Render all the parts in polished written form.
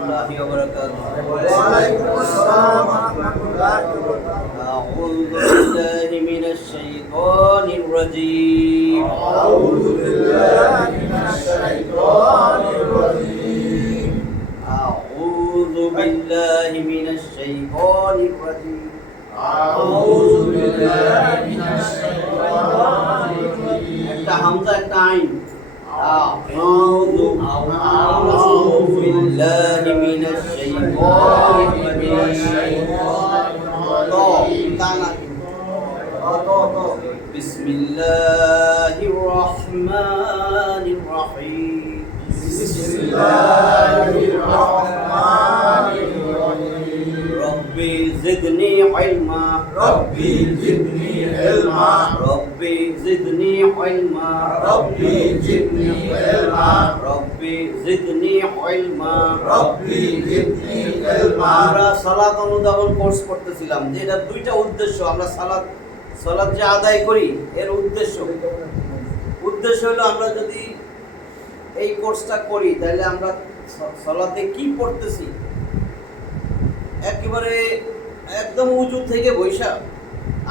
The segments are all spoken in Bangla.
warahmatullahi wabarakatuh. Waalaikumsalam warahmatullahi wabarakatuh. A'udzu billahi minasy syaithanir rajim. A'udzu billahi minasy syaithanir rajim. A'udzu billahi minasy syaithanir rajim. A'udzu billahi minasy syaithanir rajim. একটা হামজা একটা আইন। أعوذ بالله من الشيطان الرجيم. بسم الله الرحمن الرحيم. بسم الله الرحمن الرحيم. ربي زدني علما. ربي زدني علما. ربي زدني علما. ربي زدني علما. ربي زدني علما. ربي زدني علما. আমরা সালাত অনুধাবন কোর্স করতেছিলাম যে এটা দুইটা উদ্দেশ্য। আমরা সালাত যে আদায় করি এর উদ্দেশ্য হলো আমরা যদি এই কোর্সটা করি তাহলে আমরা সালাতে কি পড়তেছি একেবারে একদম উজু থেকে বৈশা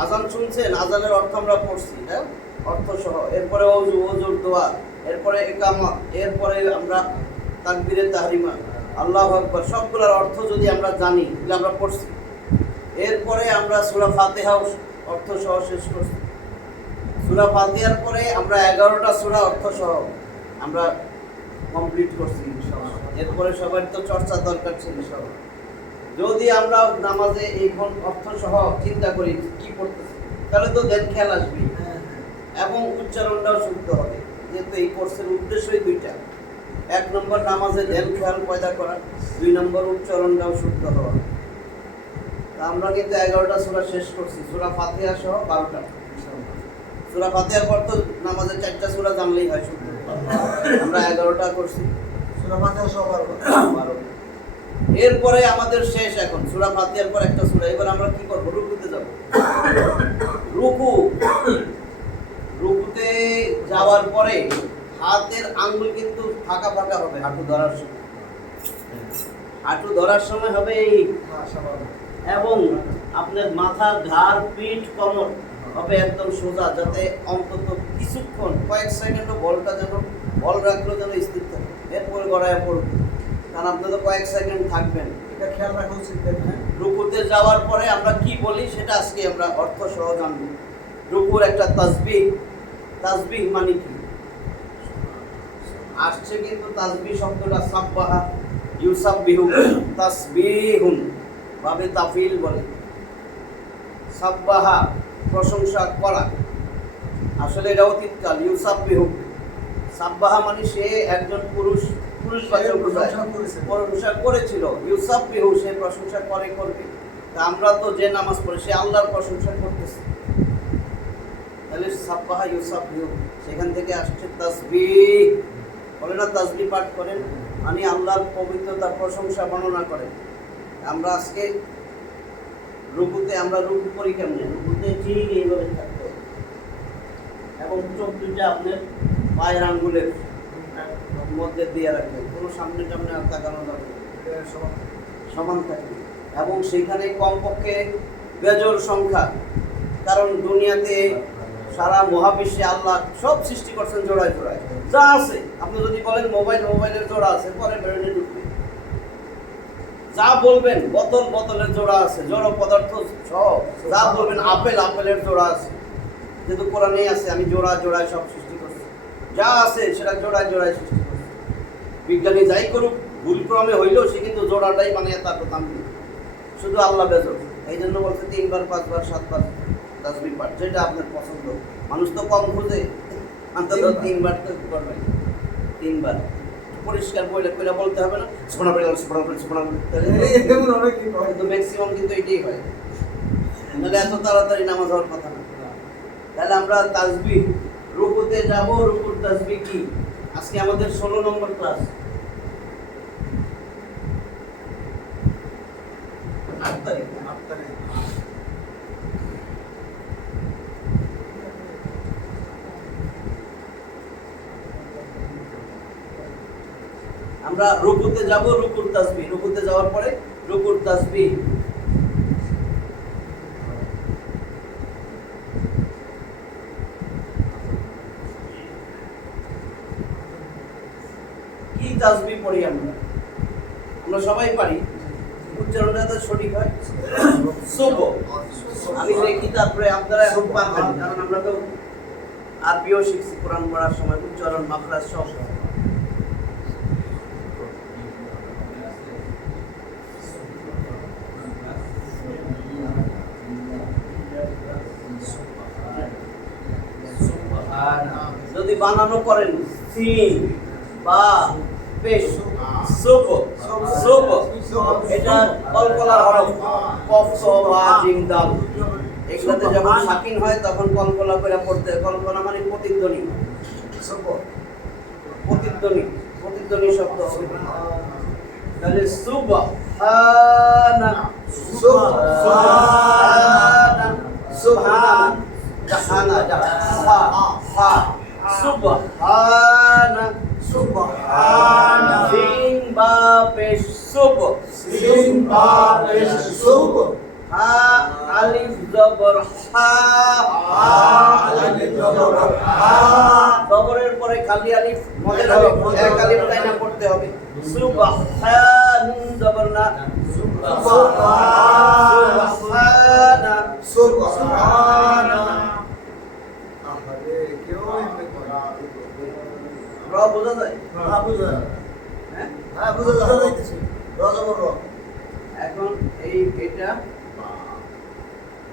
আজান শুনছেন, আজানের অর্থ আমরা পড়ছি, হ্যাঁ, অর্থ সহ। এরপরে ওজুর দোয়া, এরপরে ইকামত, এরপরে আমরা তাকবীরে তাহরিমা, আল্লাহু আকবার, সবগুলোর অর্থ যদি আমরা জানি তাহলে আমরা পড়ছি। এরপরে আমরা সূরা ফাতিহা অর্থ সহ শেষ করছি। সূরা ফাতিহার পরে আমরা 11টা সূরা অর্থ সহ আমরা কমপ্লিট করছি ইনশাআল্লাহ। এরপরে সবার তো চর্চা দরকার ছিল সব। যদি আমরা নামাজে এই অর্থ সহ চিন্তা করি কি পড়তেছি তাহলে তো ধ্যান খেয়াল আসবে এবং উচ্চারণটাও শুদ্ধ হবে। যেহেতু এই কোর্সের উদ্দেশ্যই দুইটা, 1 নম্বর নামাজে ধ্যান খেয়াল পয়দা করা, 2 নম্বর উচ্চারণটাও শুদ্ধ হওয়া। আমরা কিন্তু 11টা সূরা শেষ করছি, সূরা ফাতিহা সহ 12টা। সূরা ফাতিহার পর তো নামাজে 4টা সূরা জানলেই হয় শুদ্ধ। আমরা 11টা করছি, সূরা ফাতিহা সহ 12টা। এরপরে আমাদের শেষ এখন সূরা ফাতিহার পর একটা সূরা। এবার আমরা কি করব? রুকুতে যাব। রুকুতে যাওয়ার পরে হাতের আঙ্গুল কিন্তু ফাঁকা ফাঁকা হবে হাঁটু ধরার সময়। হাঁটু ধরার সময় হবে এই, এবং আপনার মাথা, ঘাড়, পিঠ, কোমর হবে একদম সোজা, যাতে অন্তত কিছুক্ষণ কয়েক সেকেন্ডও বলটা যেন বল রাখলেও যেন স্থির থাকে। এরপরে গড়ায় পড়বে, কারণ আপনি তো কয়েক সেকেন্ড থাকবেন, এটা খেয়াল রাখা উচিত। রুকুতে যাওয়ার পরে আমরা কি বলি সেটা আজকে আমরা অর্থ সহ জানবো। রুকুর একটা তাসবিহ মানে কি আসছে, কিন্তু তাসবিহ শব্দটা সাব্বাহা ইউসাব্বিহু তাসবিহুন ভাবে তাফিল বলে। সাব্বাহা প্রশংসা করা, আসলে এটা অতীতকাল। ইউসাব্বিহু, সাব্বাহা মানে সে একজন পুরুষবাচক প্রশংসা করেছিল। ইউসাব্বিহু সে প্রশংসা করবে। তা আমরা তো যে নামাজ পড়ি সে আল্লাহর প্রশংসা করতেছে, তাহলে সাব্বাহা ইউসাব্বিহু সেখান থেকে আসছে তাসবিহ। বলে না তাসবিহ পাঠ করেন মানে আল্লাহর পবিত্রতা প্রশংসা বর্ণনা করেন। আমরা আজকে রুকুতে আমরা রুকু করি কেমনে? রুকুতে ঠিক এইভাবে থাকতে হবে এবং চোখ দুটা আপনার পায়ের আঙ্গুলের মধ্যে দিয়ে রাখবেন, কোনো সামনে টামনে আর তাকানো যাবে না, সমান থাকবে। এবং সেখানে কমপক্ষে বেজোড় সংখ্যা, কারণ দুনিয়াতে সারা মহাবিশ্বে আল্লাহ সব সৃষ্টি করছেন জোড়ায় জোড়ায়। যা আছে আপনি যদি বলেন মোবাইলের জোড়া আছে, পরে ব্রেনে ঢুকবে। যা বলবেন বোতলের জোড়া আছে, জড় পদার্থ সব যা বলবেন, আপেলের জোড়া আছে, যেহেতু কোরআনেই আছে আমি জোড়ায় সব সৃষ্টি করছি। যা আছে সেটা জোড়ায় সৃষ্টি করছি। বিজ্ঞানী যাই করুক, ভুল ক্রমে হইলেও সে কিন্তু জোড়াটাই বানিয়ে তার দাম দিল। শুধু আল্লাহ বেজোড়। এই জন্য বলছে 3 বার 5 বার 7 বার তাসবিহ পাঠ, যেটা আপনার পছন্দ। মানুষ তো কম খুঁজে, অন্তত 3 বার তো করবেন। 3 বার পরিষ্কার করে বলতে হবে না, কিন্তু ম্যাক্সিমাম কিন্তু এটাই হয়, নাহলে এত তাড়াতাড়ি নামাজ হওয়ার কথা না। তাহলে আমরা তাসবিহ, রুকুতে যাব, রুকুর তাসবিহ কি? আজকে আমাদের 16 নম্বর ক্লাস। 8 তারিখ। আমরা আমরা রুকুতে যাব, রুকুর তাসবিহ, রুকুতে যাওয়ার পরে রুকুর তাসবিহ। কি তাসবিহ পড়ি আমরা? আমরা সবাই পারি, উচ্চারণটা তো সঠিক হয়। সুবহ, আমি দেখি, তারপরে আপনারা এখন পারবেন, কারণ আমরা তো আরবিও শিখছি কোরআন পড়ার সময়, উচ্চারণ, মাখরাজ সব। যদি বানানো করেন সিন বা পেশ, সুবহ, সুবহ, এটা কলকলার হরফ, কফ বা জিম দাল, এগুলোতে যখন সাকিন হয় তখন কলকলা করে পড়তে। কলকলা মানে প্রতিধ্বনি, প্রতিধ্বনি, প্রতিধ্বনি শব্দ। তাহলে সুবহানা, সুবহানা, সুবহানা, জাহানা, জাহা, হা, সুবহানা, সুবহানা, সিন বা পেশ, সুবহ, সিন বা পেশ, সুবহ, হা আলিফ জবর হা, আলিফ জবর হা, জবরের পরে খালি আলিফ, মদের হরফ, এক আলিফ তাই না পড়তে হবে। সুবহান জবর না, সুবহানা, সুবহানা। আরে কেউ এমনি করে র বোঝা যায়? হ্যাঁ বুঝা, হ্যাঁ, হ্যাঁ বুঝা যাইতেছে। রজবর র, এখন এটা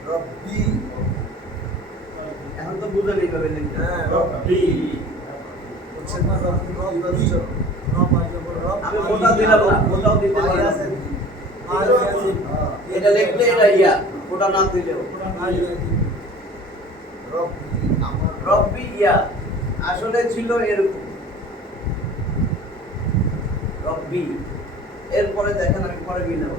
রব্বি, এখন তো বুঝে নেই ভাবে লিখতে। হ্যাঁ রব্বি, বুঝছেন না? রব্বি, রব্বি, আমি মোটা দিলাম না, মোটাও দিতে পারি না। এটা লিখলে এটা ইয়া, ওটা না দিলেও রব্বি ইয়া আসলে ছিল এরকম, রব্বি। এরপরে দেখেন আমি পরে মিলাবো।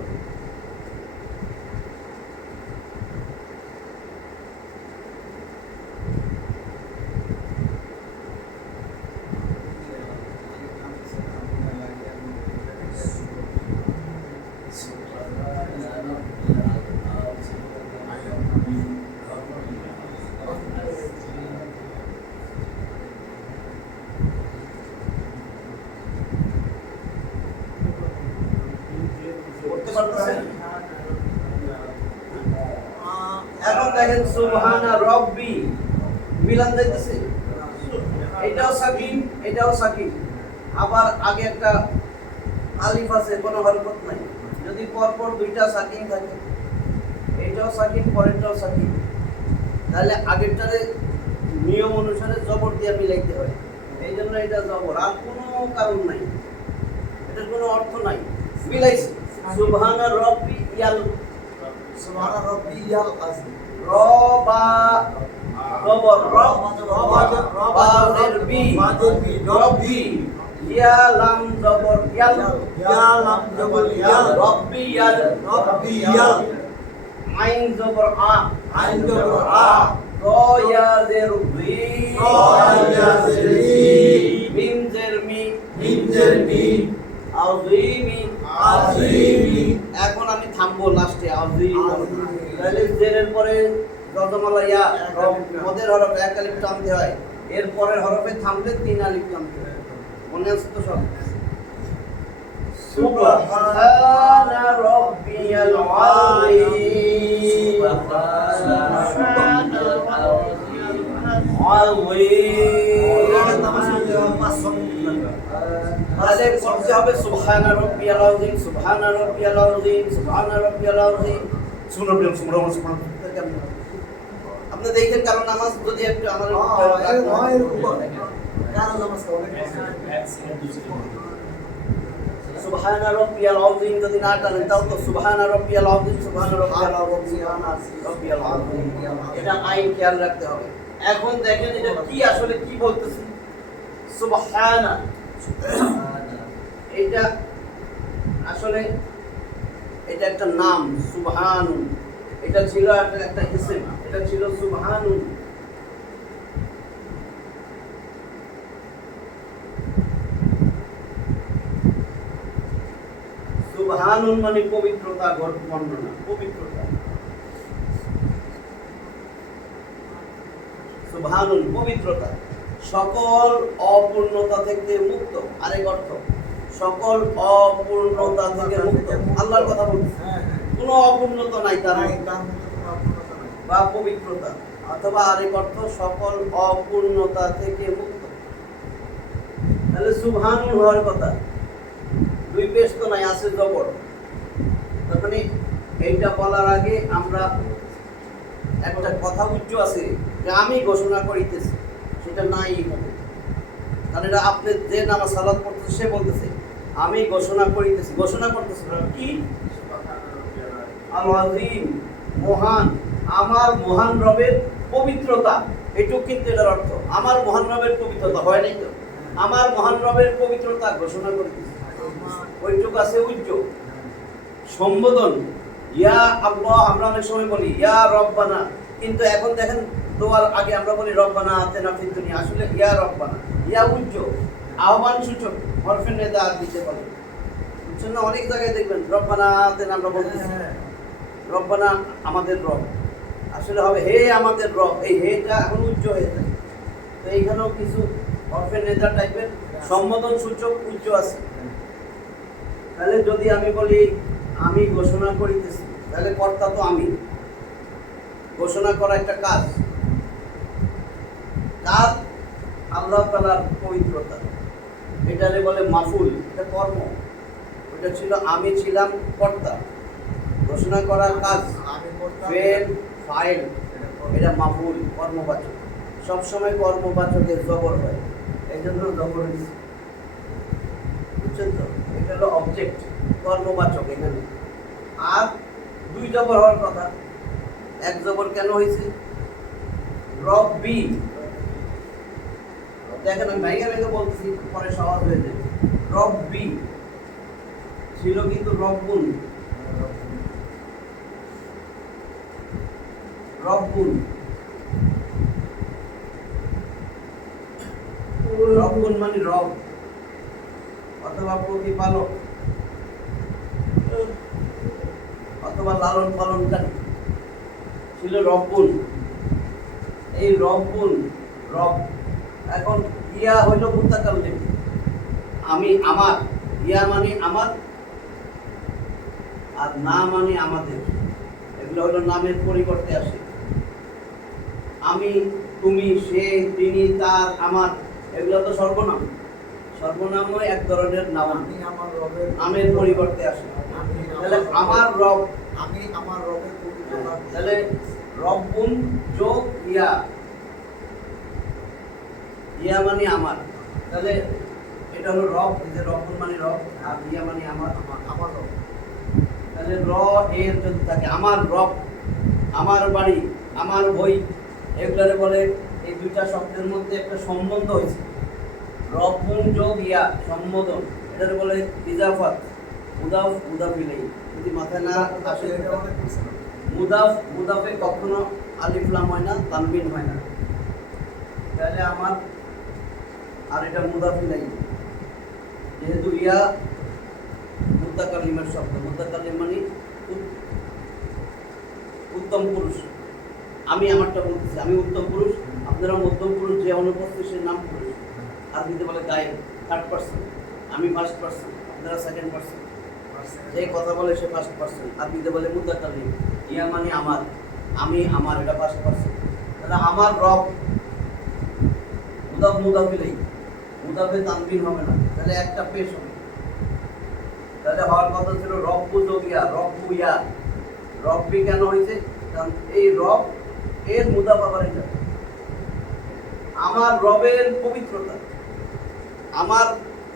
করতে পারতেছেন? এখন দেখেন সুবহানা রব্বি, মিলান যাইতেছে। এটাও সাকিন, এটাও সাকিন, আবার আগে একটা আলিফ আছে, কোনো হরকত নাই। যদি পরপর দুইটা সাকিন থাকে, এটাও সাকিন, পরেরটাও সাকিন, তাহলে আগেরটারে নিয়ম অনুসারে জবর দিয়ে মিলাইতে হয়। এই জন্য এটা জবর, আর কোনো কারণ নাই, এটার কোনো অর্থ নাই, মিলাইছে। সুবহানা রব্বি ইয়াল, সুবহানা রব্বি ইয়াল আযীম, রবা জবর রব, বাজের বি, রব্বি, ইয়া লাম জবর ইয়াল, ইয়া লাম জবর ইয়াল, রব্বি ইয়াল, রব্বি ইয়াল, আইন জবর আ, আইন জবর আ, র ইয়া জের রি, র ইয়া জের রি, মিম জের মি, মিম জের মি, আযীমি, আযীমি। এখন আমি থামবো লাস্টে আযীম। তাহলে জেরের পরে যজমালা ইয়া, মদের হরফ এক আলিফ টানতে হয়, এর পরের হরফে থামলে তিন আলিফ টানতে হয়। মনে আছে তো সব? সুবহানা রাব্বিয়াল আযীম, তাহলে পড়তে হবে সুবহানা রাব্বিয়াল আযীম, সুবহানা রাব্বিয়াল আযীম, সুবহানা রাব্বিয়াল আযীম। আপনি দেখেন, কারণ নামাজ যদি একটু আমার সুবহানা রাব্বিয়াল আযীম যদি না টানেন, তাও তো সুবহানা রাব্বিয়াল আযীম, সুবহানা রাব্বিয়াল আযীম, রাব্বিয়াল আযীম, এটা আইন খেয়াল রাখতে হবে। এখন দেখেন এটা কি আসলে কি বলতেছে, সুবহানা, এটা আসলে এটা একটা নাম, সুবহান, এটা ছিল একটা ইসম, এটা ছিল সুবহানুন। সুবহানুন মানে পবিত্রতা, বর্ণনা পবিত্রতা। সুবহানুন পবিত্রতা, সকল অপূর্ণতা থেকে মুক্ত। আরেক অর্থ, সকল অপূর্ণতা থেকে মুক্ত। আল্লাহর কথা বলছি, কোনো অপূর্ণতা নাই তার বা পবিত্রতা। অথবা আরেক অর্থ, সকল অপূর্ণতা থেকে মুক্ত। তাহলে সুবহানুন হওয়ার কথা, দুই পেশ তো নাই, আছে জবর। তখনই এইটা বলার আগে আমরা একটা কথা উচ্চ আছে যে আমি ঘোষণা করিতেছি, সেটা নাই হবে। কারণ এটা আপনি যে নামাজ সালাত পড়তেছে সে বলতেছে আমি ঘোষণা করিতেছি, ঘোষণা করতেছে কি? আল আযীম, মহান, আমার মহান রবের পবিত্রতা। এটুকু কিন্তু এটার অর্থ, আমার মহান রবের পবিত্রতা। হয় নাই তো? আমার মহান রবের পবিত্রতা ঘোষণা করিতেছি, ওইটুকু আছে উচ্চ সম্বোধন। ইয়া আল্লাহ, আমরা অনেক সময় বলি ইয়া রব্বানা, কিন্তু এখন দেখেন দোয়ার আগে আমরা বলি রব্বানা আতিনা ফিদ দুনিয়া। আসলে ইয়া রব্বানা, ইয়া উচ্চ আহ্বান সূচক হরফে নেদা দিতে পারে। বুঝছেন না? অনেক জায়গায় দেখবেন রব্বানা আতিনা আমরা বলতেছি, রব্বানা আমাদের রব। আসলে হবে হে আমাদের রব, এই হেটা এখন উচ্চ হয়ে যায়। তো এইখানেও কিছু হরফে নেদা টাইপের সম্বোধন সূচক উচ্চ আছে। তাহলে যদি আমি বলি আমি ঘোষণা করিতেছি, তাহলে কর্তা তো আমি। ঘোষণা করা একটা কাজ, কাজ আল্লাহ তাআলার পবিত্রতা, এটারে বলে মাফুল, এটা কর্ম। ওটা ছিল আমি ছিলাম কর্তা, ঘোষণা করার কাজ ফেল ফাইল, এটা মাফুল কর্মবাচক। সবসময় কর্মবাচকের জবর হয়, এই জন্য জবর হয়েছে। বুঝছেন তো? এটা হলো অবজেক্ট, কর্মবাচক এখানে। আর দুই জবর হওয়ার কথা, এক জবর কেন হয়েছে? রব্বি। দেখেন আমি ভাইকে ভাইকে বলতেছি, পরে সহজ হয়ে যাবে। রব্বি ছিল কিন্তু রব্বুন, রব্বুন, রব্বুন মানে রব অথবা প্রতিপালক অথবা লালন পালনকারী, ছিল রব্বুন। এই রব্বুন রব। এখন ইয়া হইল মুতাকাল্লিম, আমি আমার, ইয়া মানে আমার, আর না মানে আমাদের। এগুলো হলো নামের পরিবর্তে আসে। আমি, তুমি, সে, তিনি, তার, আমার, এগুলো তো সর্বনাম। সর্বনাম এক ধরনের নাম, নামের পরিবর্তে আসে। তাহলে আমার রব, আমি আমার রবের পবিত্রতা। তাহলে রব্বুন যোগ ইয়া, ইয়া মানে আমার। তাহলে এটা হলো রব, এই যে রব্বুন মানে রব, আর ইয়া মানে আমার, আমার রব। তাহলে র এর যদি থাকে আমার রব, আমার বাড়ি, আমার বই, এগুলারে বলে এই দুইটা শব্দের মধ্যে একটা সম্বন্ধ হয়েছে। রব্বুন যোগ ইয়া সম্বোধন, এটারে বলে ইজাফাত, মুদাফ মুদাফ ইলাইহি। যদি মাথায় না আসে, মুদাফ মুদাফে কখনো আলিফ লাম হয় না, তানবিন হয় না। তাহলে আমার, আর এটা মুদাফ ইলাইহি। যেহেতু ইয়া মুতাকাল্লিমের শব্দ, মুতাকাল্লিম মানে উত্তম পুরুষ। আমি আমারটা বলতেছি, আমি উত্তম পুরুষ, আপনারা মধ্যম পুরুষ, যে অনুপস্থিত সে নাম পুরুষ। আরবিতে বলে গায়েব, থার্ড পারসন। আমি ফার্স্ট পারসন, আপনারা সেকেন্ড পারসন। যে কথা বলে সে ফার্স্ট পারসন। আরবিতে বলে মুতাকাল্লিম। ইয়া মানে আমার, আমি আমার, এটা ফার্স্ট পারসন। তাহলে আমার রব, মুদাফ মুদাফ ইলাইহি, মুদাফে তানবিন হবে না, তাহলে একটা পেশ হবে। তাহলে হওয়ার কথা ছিল রব্বু যোগ ইয়া, রব্বু ইয়া। রব্বি কেন হয়েছে? কারণ এই রব এর মুদাফ আবার এটা, আমার রবের পবিত্রতা। আমার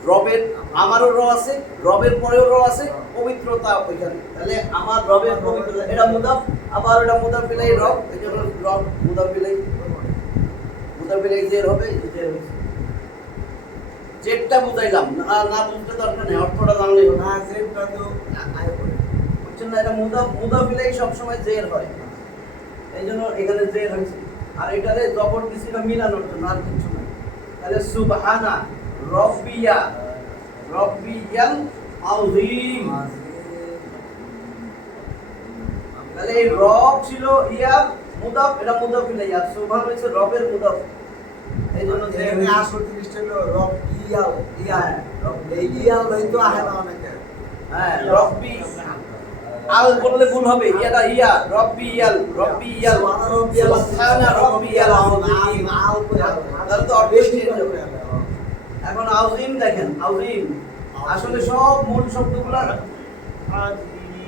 রবের, আমারও র আছে, রবের পরেও র আছে, পবিত্রতা ওইখানে। তাহলে আমার রবের পবিত্রতা, এটা মুদাফ, আবার এটা মুদাফ ইলাইহি রব, এই জন্য রব মুদাফ ইলাইহি, মুদাফ ইলাইহি জের হবে, জের হয়েছে। জেরটা বুঝাইলাম না, না বুঝতে দরকার নেই, অর্থটা জানলেই হবে। না জেরটা তো আয় করে, বুঝছেন না? এটা মুদাফ, মুদাফ ইলাইহি সবসময় জের হয়, এই জন্য এখানে জের হয়েছে। আর এটারে জবর কিছুটা মিলানোর জন্য, আর কিছু না। তাহলে সুবহানা রব্বিয়া, রব্বিয়াল আযীম, তাহলে এই রব ছিল ইয়াল মুদাফ, এটা মুদাফ ইলাইহি, আর সুবহান হইছে রবের মুদাফ। এই জন্য যে এখানে আসল জিনিসটা হলো রব ইয়াল, ইয়াল রব এই ইয়াল হয়তো আহে না অনেকে। হ্যাঁ, রব্বি আল বললে ভুল হবে, ইয়াটা ইয়া, রব্বি ইয়াল, রব্বি ইয়াল, সুবহানা রব্বি ইয়াল আযীম। তাহলে তো অর্থ চেঞ্জ হবে। এখন আযীম দেখেন, আযীম আসলে সব মূল শব্দগুলো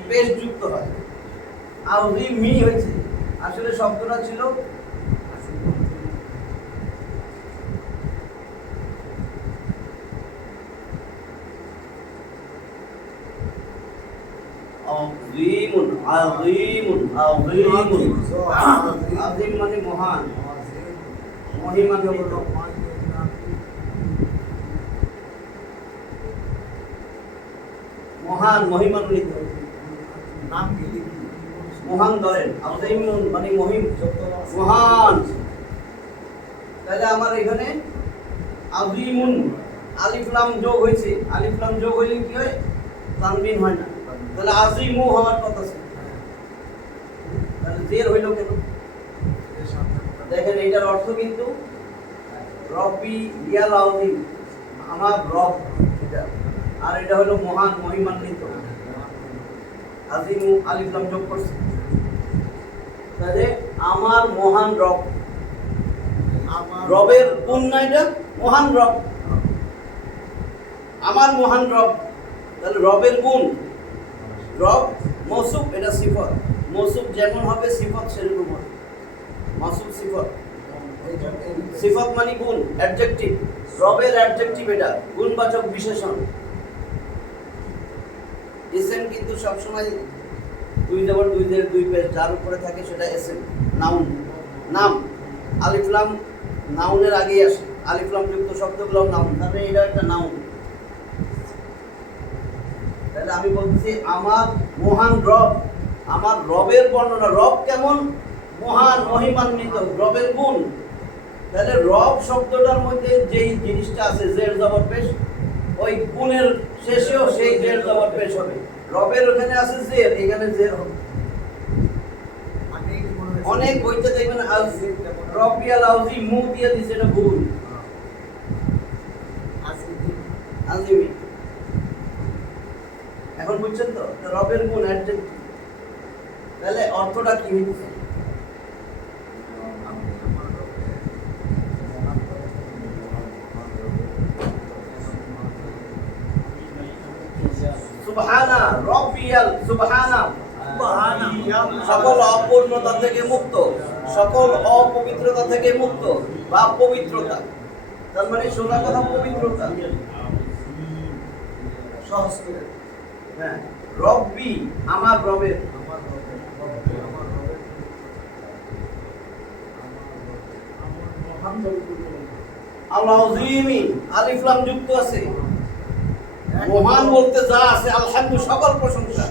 পেশ যুক্ত হয়। আযীম মি হয়েছে, আসলে শব্দটা ছিল আযীমুন, আযীমুন, আযীমুন। আযীম মানে মহান, মহিমান্বিত। মহান, মহিমান্বিত। নাম কি লিখি? মহান ধরেন, আযীমুন মানে মহান। তাহলে আমার এখানে আযীমুন আলিফ লাম যোগ হয়েছে, আলিফ লাম যোগ হইলে কি হয়? তানবিন হয় না। তাহলে আযীমু হওয়ার কথা ছিল, তাহলে জের হইল কেন? দেখেন এটার অর্থ কিন্তু রব্বি ইয়াল আযীম, আমার রব এটা, আর এটা হলো মহান, মহিমান্বিত। আযীমু আলিফ লাম যোগ করছে, তাহলে আমার মহান রব, রবের কোন না এটা? মহান রব, আমার মহান রব। তাহলে রবের গুণ, রব মৌসুফ, এটা সিফত, মৌসুফ যেমন হবে সিফত সেরকম হবে। মৌসুফ সিফত, সিফত মানে গুণ, অ্যাডজেক্টিভ। রবের অ্যাডজেক্টিভ এটা, গুণবাচক বিশেষণ। ইসেম কিন্তু সবসময় দুই জবর দুই জের দুই পেশ, যার উপরে থাকে সেটা ইসেম, নাউন, নাম। আলিফ লাম নাউনের আগেই আসে, আলিফ লাম যুক্ত শব্দগুলো নাউন, তাহলে এটা একটা নাউন। তাহলে আমি বলছি আমার মহান রব, আমার রবের বর্ণনা, রব কেমন? মহান, মহিমান্বিত, রবের গুণ। তাহলে রব শব্দটার মধ্যে যেই জিনিসটা আছে জের জবর পেশ, ওই গুণের শেষেও সেই জের জবর পেশ হবে। রবের ওখানে আছে জের, এখানে জের হবে। অনেক বইতে দেখবেন রব্বিয়াল আযীম মু দিয়ে দিছে, এটা ভুল। আযীমি, এখন বুঝছেন তো রবের গুণ অ্যাডজেক্টিভ। তাহলে অর্থটা কি হইছে? সুবহানা রব্বিয়াল, সুবহানা সকল অপূর্ণতা থেকে মুক্ত, সকল অপবিত্রতা থেকে মুক্ত, বা পবিত্রতা। তার মানে সোজা কথা পবিত্রতা। সহজ করে হ্যাঁ, রব্বি আমার রবের, আল আযীমি আলিফ লাম যুক্ত আছে। মহান বলতে যা আছে, আলহামদুলিল্লাহ সকল প্রশংসা,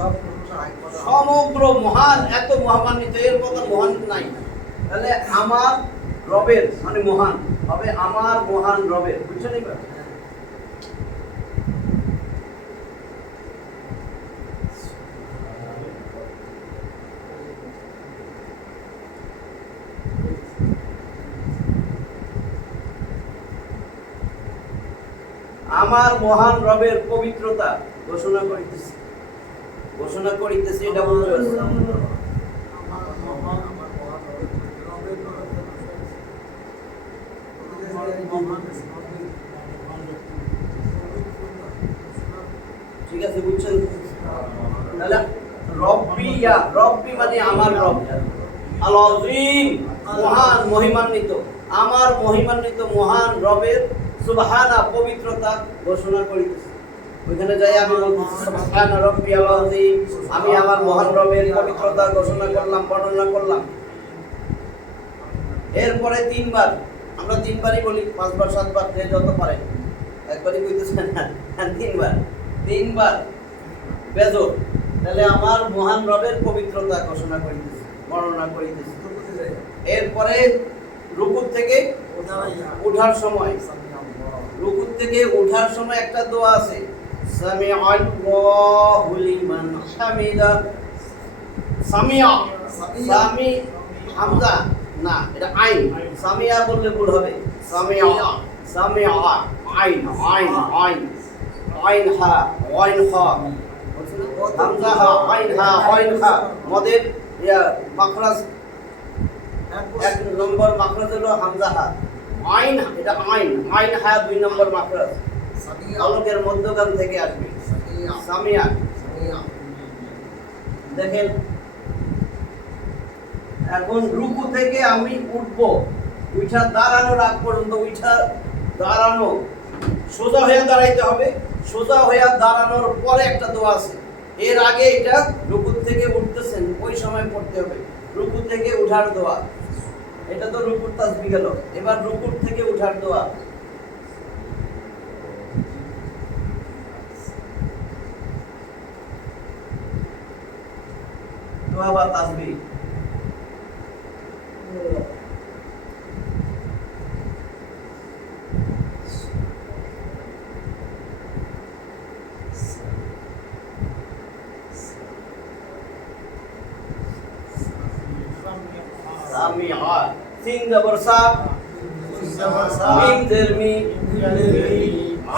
সমগ্র মহান, এত মহামান্বিত, এর মতো মহান নাই। তাহলে আমার রবের মানে মহান হবে, আমার মহান রবের। বুঝছেন এবার? আমার মহান রবের পবিত্রতা ঘোষণা করিতেছি, ঘোষণা করিতেছি, এটা বলতে হবে। ঠিক আছে, বুঝছেন? তাহলে রব্বিয়া, রব্বি মানে আমার রব, আল আযীম মহান, মহিমান্বিত, আমার মহিমান্বিত মহান রবের সুবহানা পবিত্রতা ঘোষণা করিতেছি। ওইখানে যাই আমি বলতেছি সুবহানা রাব্বিয়াল আযীম, আমি আমার মহান রবের পবিত্রতা ঘোষণা করলাম, বর্ণনা করলাম। এরপরে তিনবার, আমরা তিনবারই বলি, পাঁচবার সাতবার যে যত পারে, একবারই কইতেছেন না, তিনবার, তিনবার বেজোর। তাহলে আমার মহান রবের পবিত্রতা ঘোষণা করিতেছি, বর্ণনা করিতেছি। এরপরে রুকু থেকে ওঠার সময়, রুকু থেকে ওঠার সময় একটা দোয়া আছে, সামিআল্লাহু লিমান হামিদা, সামিয়া সামিয়া। সামি হামজা না, এটা আইন। সামিয়া বললে ভুল হবে। সামিয়া সামিয়া আইন আইন আইন আইন হা আইন হা হামজা হা আইন হা আইন হা মদের মাখরাজ এক নম্বর মাখরাজ হলো হামজা হা। আইন এটা আইন আইন হা 2 নম্বর মাখরাজ। অলকের মধ্যখান থেকে আসবে সামিয়া। দেখেন এখন রুকু থেকে আমি উঠব, উঠা দাঁড়ানোর আগ পর্যন্ত, উঠা দাঁড়ানো, সোজা হয়ে দাঁড়াইতে হবে। সোজা হয়ে দাঁড়ানোর পরে একটা দোয়া আছে, এর আগে এটা রুকু থেকে উঠতেছেন ওই সময় পড়তে হবে। রুকু থেকে উঠার দোয়া, এটা তো রুকুর তাসবিহ গেল। এবার রুকুর থেকে উঠার দোয়া। দোয়া বা তাসবিহ। সামিআ সিন জবর সা মিম জের মি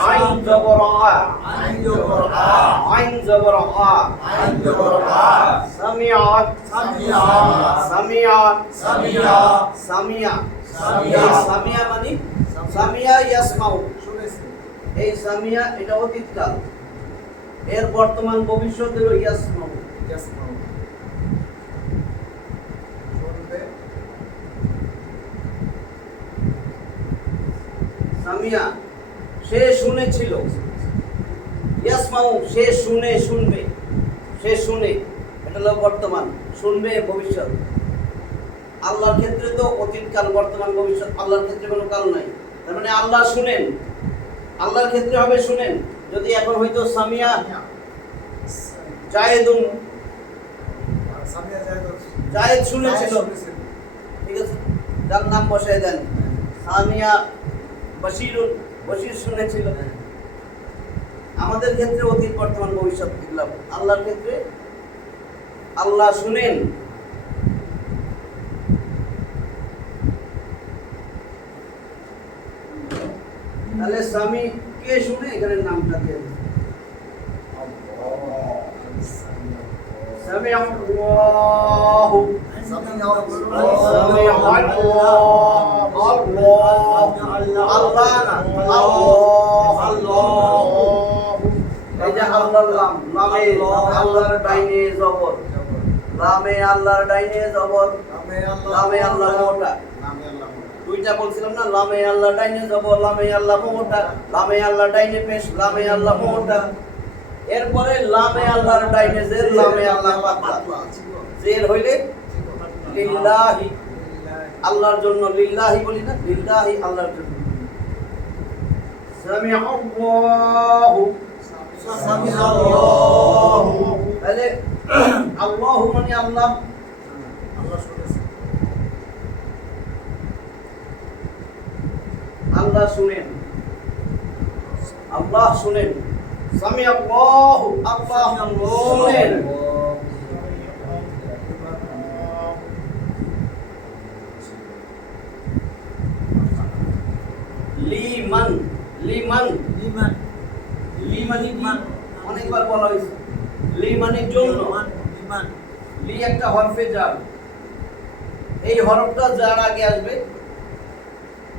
আইন জবর আ আইন জবর আ সামিআ সামিআ সামিয়া সামিয়া মানে সামিয়া ইয়াসমাউ। এই সামিয়া এটা অতীতকাল, এর বর্তমান ভবিষ্যৎ হলো ইয়াসমাউ। সামিয়া সে শুনেছিল, ইয়াসমাউ সে শুনে, শুনবে, সে শুনে, এটা হলো বর্তমান, শুনবে ভবিষ্যৎ। আল্লাহর ক্ষেত্রে তো অতীতকাল বর্তমান ভবিষ্যৎ, আল্লাহর ক্ষেত্রে কোনো কাল নাই। তার মানে আল্লাহ শুনেন, আল্লাহর ক্ষেত্রে হবে শুনেন। যদি এখন হয়তো সামিয়া জায়েদুন, জায়েদ শুনেছিল, ঠিক আছে, যার নাম বসায় দেন। সামিয়া বশিরুন, বশির শুনেছিল। আমাদের ক্ষেত্রে অতীত বর্তমান ভবিষ্যৎ লিখলাম, আল্লাহর ক্ষেত্রে আল্লাহ শুনেন। তাহলে স্বামী কে শুনে, এখানে নামটা দিয়ে দিন। সামিআ আল্লাহু সামিআ এই যে আল্লাহর নাম, নামে আল্লাহর ডাইনে জবর, নামে আল্লাহর ডাইনে জবর, নামে আল্লাহ মোটা। দুইটা বলছিলাম না, লামে আল্লাহ ডাইনে জবর, লামে আল্লাহ মোটা, লামে আল্লাহ ডাইনে পেশ, লামে আল্লাহ মোটা। এরপরে লামে আল্লাহর ডাইনে জের, লামে আল্লাহ পাতলা। জের হইলে লিল্লাহি, আল্লাহর জন্য, লিল্লাহি বলি না, লিল্লাহি আল্লাহর জন্য। সামিআ আল্লাহু সামিআ আল্লাহু, তাহলে আল্লাহু মানে আল্লাহ, আল্লাহ শুনেছে, আল্লাহ শুনেন, আল্লাহ শুনেন। সামিআ আল্লাহু, আল্লাহ শুনেন। লিমান, লিমান, লিমান, লিমানি মান অনেকবার বলা হয়েছে। লি মানে জন্য, লিমান, লি একটা হরফে জার। এই হরফটা যার আগে আসবে,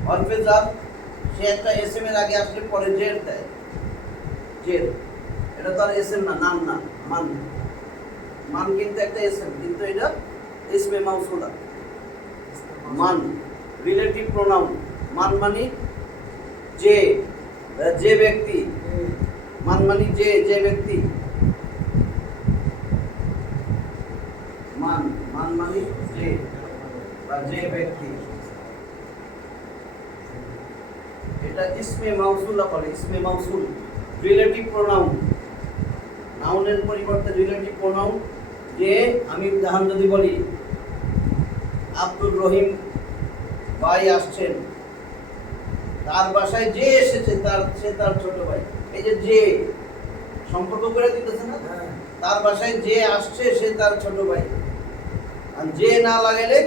হরফে জার, সে একটা এসএম এর আগে আসলে পরে জের দেয়, জের। এটা তো আর এসএম না, নাম না, মান। মান কিন্তু একটা এসএম, কিন্তু এটা ইসমে মাউসুলা। মান রিলেটিভ প্রোনাউন। মান মানে যে, যে ব্যক্তি, মান মানে যে, যে ব্যক্তি। মান, মান মানে যে বা যে ব্যক্তি। এটা ইসমে মাউসুলা বলে, ইসমে মাউসুল, রিলেটিভ প্রোনাউন। নাউনের পরিবর্তে রিলেটিভ প্রোনাউন। যে আমি উদাহরণ যদি বলি, আব্দুর রহিম ভাই আসছেন, তার বাসায় যে এসেছে, তার, সে তার ছোট ভাই। এই যে যে সম্পর্ক করে দিতেছে না, তার বাসায় যে আসছে সে তার ছোট ভাই। আর যে না লাগাইলে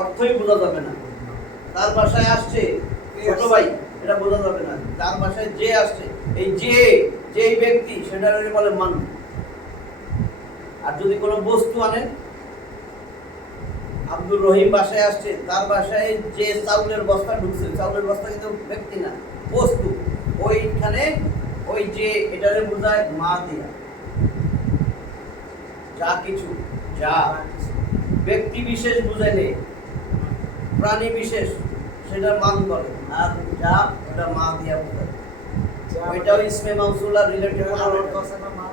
অর্থই বোঝা যাবে না। তার বাসায় আসছে ছোট ভাই, এটা বোঝা যাবে না। তার বাসায় যে আসছে, এই যে ব্যক্তি, সেটা বলে মান। আর যদি কোনো বস্তু আনেন, আব্দুর রহিম বাসায় আসছে, তার বাসায় যে চাউলের বস্তা ঢুকছে, চাউলের বস্তা কিন্তু ব্যক্তি না, বস্তু। ওইখানে ওই যে এটারে বোঝায় মা দিয়া, যা কিছু, যা ব্যক্তি বিশেষ বুঝাইলে প্রাণী বিশেষ সেটা মান বলে, আর যা ওটা মা দিয়া বোঝায়। ওইটাও ইসমে মাউসুলা রিলেটেড অর্থ আছে না। মা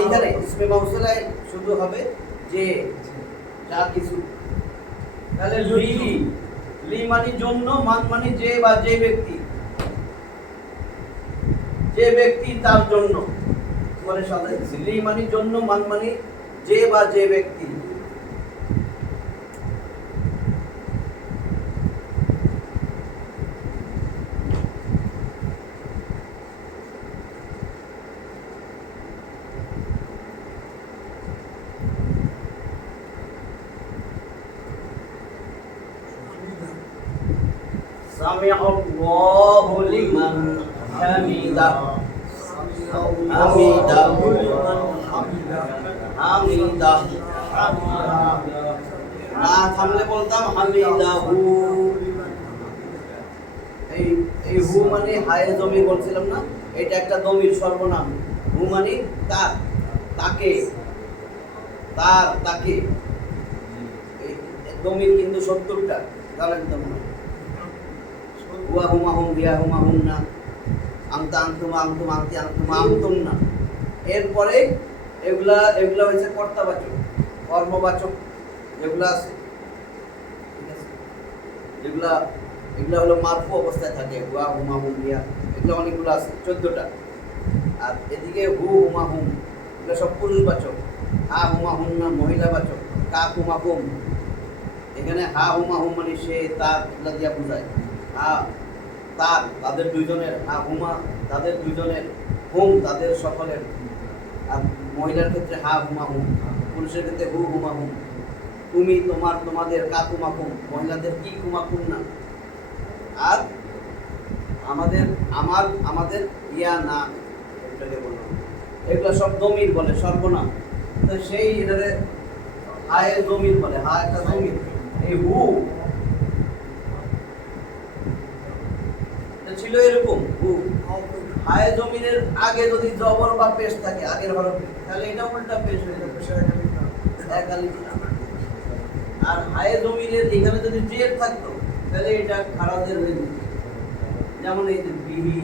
এইখানে ইসমে মাউসুলায় শুধু হবে যে যা কিছু। তাহলে লি মানে জন্য, মান মানে যে বা যে ব্যক্তি, যে ব্যক্তি তার জন্য বলে সাজাইছে। লি মানে জন্য, মান মানে যে বা যে ব্যক্তি। সামিআল্লাহু লিমান হামিদাহ, হামিদাহু হামিদাহ। না থামলে বলতাম হামিদাহু। এই হু মানে হায়ে জমির বলছিলাম না, এটা একটা দমির সর্বনাম। হু মানে তার, তাকে, তার, তাকে। এই দমির কিন্তু 70টা, জানেন তো মনে হয়। হুয়া হুমা হুম, হিয়া হুমা হুম না, আনতা আনতুমা আনতুম, আনতি আনতুমা আনতুম না। এরপরে এগুলা হচ্ছে কর্তাবাচক, কর্মবাচক যেগুলা আছে, ঠিক আছে, এগুলা হলো মারফু অবস্থায় থাকে। হুয়া হুমা হুম, হিয়া, এগুলো অনেকগুলো আছে, 14টা। আর এদিকে হু হুমা হুম, এগুলো সব পুরুষবাচক। হা হুমা হুম না মহিলাবাচক। কা হুমা হুম, এখানে হা হুমা হুম মানে সে, তার, এগুলা দিয়া বোঝায়। হা তার, তাদের দুইজনের। হা হুমা, তাদের দুইজনের। হুম, তাদের সকলের। আর মহিলার ক্ষেত্রে হা হুমা হুম, পুরুষের ক্ষেত্রে হু হুমা হুম। তুমি, তোমার, তোমাদের। কা কুমা কুম, মহিলাদের কি কুমা কুম না। আর আমাদের, আমার, আমাদের, ইয়া না, এটাকে বললাম। এগুলো সব দমির বলে, সর্বনাম। তো সেই এটারে হায়ে জমির বলে। হা একটা জমির। এই হু ছিল এরকম। হু হায়ে জমিনের আগে যদি জবর বা পেশ থাকে, আগের হরফে, তাহলে এটা উল্টা পেশ হয়ে যাবে, এক আলিফ না। আর হায়ে জমিনের এখানে যদি জের থাকতো, তাহলে এটা খারাজের হয়ে যেত। যেমন এই যে বিহি,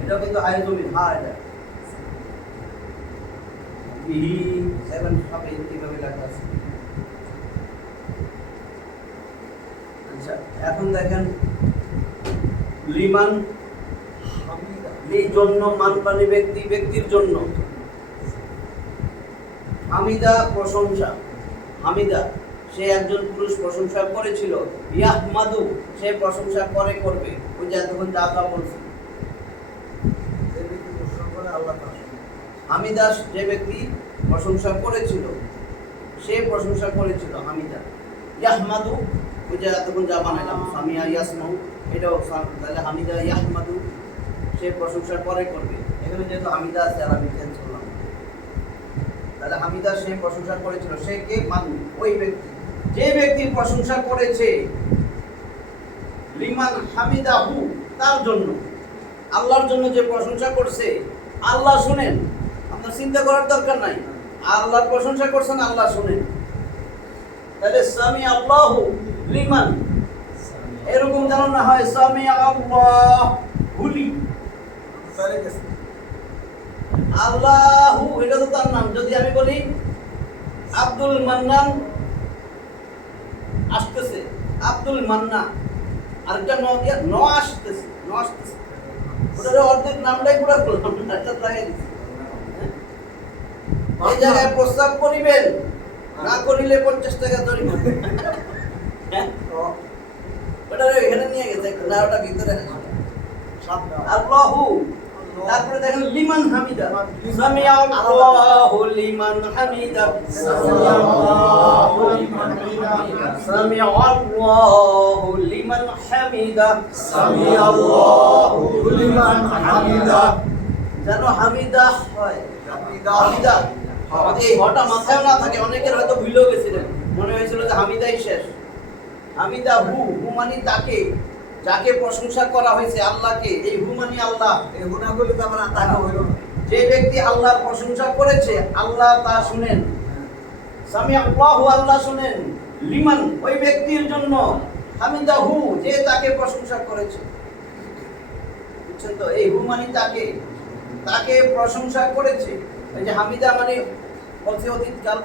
এটা কিন্তু হায়ে জমির। হা, এটা বিহি, এখন সব এইভাবে লেখা আছে। আচ্ছা, এখন দেখেন লিমান, লি জন্য, মান মানে ব্যক্তি, ব্যক্তির জন্য। হামিদা প্রশংসা, হামিদা সে একজন পুরুষ প্রশংসা করেছিল। ইয়াহমাদু সে প্রশংসা করে, করবে। ওই যে এতক্ষণ যা যা বলছি। হামিদা যে ব্যক্তি প্রশংসা করেছিল, সে প্রশংসা করেছিল হামিদা। ইয়াহমাদু ওই যে এতক্ষণ যা বানাইলাম, সামিয়া ইয়াসমাউ, এটাও। তাহলে হামিদা ইয়াহমাদু সে প্রশংসা করে, করবে। এখানে যেহেতু হামিদা আছে, আর আমি চেঞ্জ করলাম। তাহলে হামিদা সে প্রশংসা করেছিল। সে কে? মান, ওই ব্যক্তি, যে ব্যক্তি প্রশংসা করেছে। লিমান হামিদাহু, তার জন্য, আল্লাহর জন্য যে প্রশংসা করছে। আল্লাহ শুনেন, আপনার চিন্তা করার দরকার নাই। আল্লাহর প্রশংসা করছেন, আল্লাহ শুনেন। তাহলে সামি আল্লাহু লিমান, এরকম যেন না হয় সামি আল্লাহ হুলি। আল্লাহু এটা তো তার নাম। যদি আমি বলি আব্দুল মান্নান আসতেছে, আব্দুল মান্না, আরেকটা ন দিয়া ন আসতেছে, ন আসতেছে, ওটার অর্ধেক নামটাই পুরো করলাম, এটা লাগাই দিচ্ছি। এই জায়গায় প্রস্তাব করিবেন, না করিলে 50 টাকা জরিমানা। ওটা এখানে নিয়ে গেছে, না ওটা ভিতরে। আল্লাহু তারপরে দেখেন লিমান হামিদা, সামি আল্লাহু লিমান হামিদা, সামি আল্লাহু লিমান হামিদা, যেন হামিদা হয়। হামিদা আমাদের এই হটা মাথায় না থাকে, অনেকের হয়তো ভুলেও গেছিলেন, মনে হয়েছিল যে হামিদাই শেষ। হামিদা হু, হু মানে তাকে, যাকে প্রশংসা করা হয়েছে, আল্লাহকে। এই হু মানে আল্লাহ। এই গুণা করলে তো আমার টাকা হইল না। যে ব্যক্তি আল্লাহর প্রশংসা করেছে, আল্লাহ তা শুনেন। সামি আল্লাহু, আল্লাহ শুনেন। লিমান, ওই ব্যক্তির জন্য। হামিদাহু, যে তাকে প্রশংসা করেছে। বুঝছেন তো? এই হু মানে তাকে, তাকে প্রশংসা করেছে। এই যে হামিদা মানে বলছে অতীতকাল।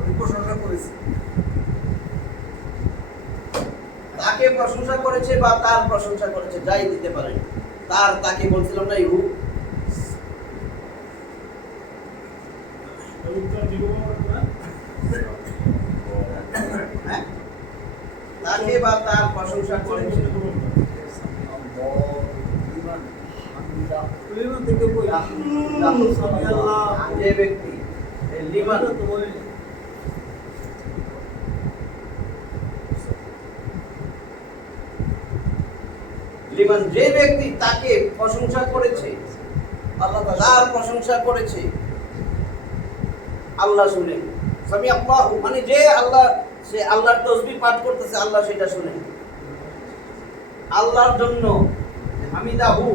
ওই প্রশংসা করেছি। তাকে প্রশংসা করেছে বা তার প্রশংসা করেছে, যাই দিতে পারেন। তার, তাকে বলছিলাম না, ইহু। হ্যাঁ? তাকে বা তার প্রশংসা করেছে। যে ব্যক্তি লিমান, লিমান যে ব্যক্তি তাকে প্রশংসা করেছে, আল্লাহ তার প্রশংসা করেছে, আল্লাহ শুনেন। সামি আল্লাহু মানে যে আল্লাহ, সে আল্লাহর তাসবিহ পাঠ করতেছে, আল্লাহ সেটা শুনেন। আল্লাহর জন্য হামিদাহু,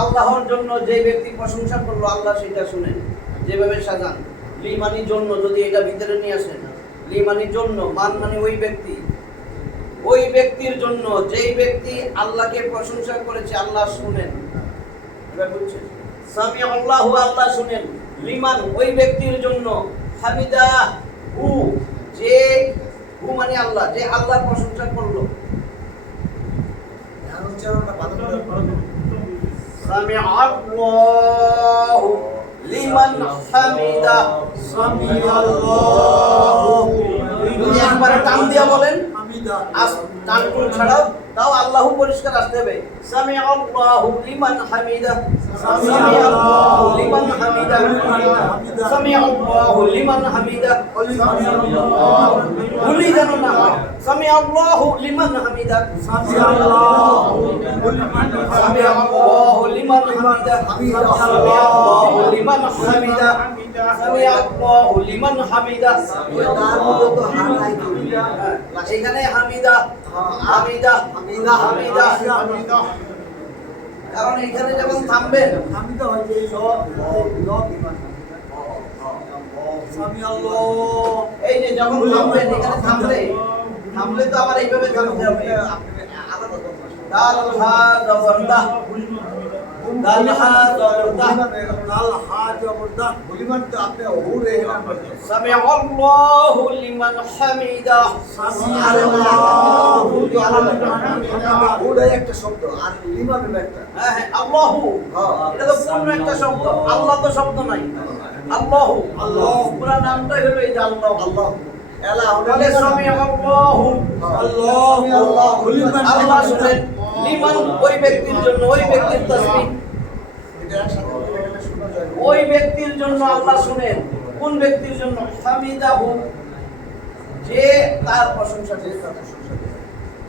আল্লাহর জন্য যে ব্যক্তি প্রশংসা করলো, আল্লাহ সেটা শুনেন। যেভাবে সাজান, লি মানে জন্য, যদি এটা ভিতরে নিয়ে আসেন, লি মানে জন্য, মান মানে ওই ব্যক্তি, ওই ব্যক্তির জন্য, যেই ব্যক্তি আল্লাহকে প্রশংসা করেছে, আল্লাহ শুনেন। এবার বুঝছেন? সামি আল্লাহু, আল্লাহ শুনেন। লিমান, ওই ব্যক্তির জন্য। হামিদা হু, যে হু মানে আল্লাহ, যে আল্লাহর প্রশংসা করলো। সামি আল্লাহু লিমান হামিদা, সামি আল্লাহু। যদি একবারে টান দিয়া বলেন, টান টুন ছাড়াও, তাও আল্লাহু পরিষ্কার আসতে হবে। সামি আল্লাহু লিমান হামিদা, সামি আল্লাহু লিমান হামিদা, সামি আল্লাহু লিমান হামিদা। ভুলি যেন না হয়। সামি আল্লাহু লিমান হামিদা, সামি আল্লাহু লিমান হামিদা, সামি আল্লাহু লিমান হামিদা, সামি আল্লাহু লিমান হামিদা। এখানে হামিদা, হামিদা, হামিদা, হামিদা। কারণ এখানে যখন থামবেন, হামিদা হচ্ছে এই যে যখন থামবেন, এখানে থামলে তো আবার এইভাবে থামতে হবে। দাল হা জবরদাহ, দাল হা জবরদাহ, দাল হা জবরদাহ। বলিমান তো আপনি ও রে না। সামি আল্লাহু লিমান হামিদা, সামি আল্লাহু লিমান হামিদা। ওটা একটা শব্দ, আর লিমান হলো একটা। হ্যাঁ হ্যাঁ, আল্লাহু, এটা তো পূর্ণ একটা শব্দ। আল্লাহ তো শব্দ নাই। আল্লাহু, আল্লাহ পুরো নামটাই হলো এই যে আল্লাহ। আল্লাহ তাহলে সামি আল্লাহু, আল্লাহু লিমান, আল্লাহ শুনেন। লিমান ওই ব্যক্তির জন্য, ওই ব্যক্তির তাসবিহ, ওই ব্যক্তির জন্য আল্লাহ শুনেন। কোন ব্যক্তির জন্য? হামিদাহু, যে তার প্রশংসা করে,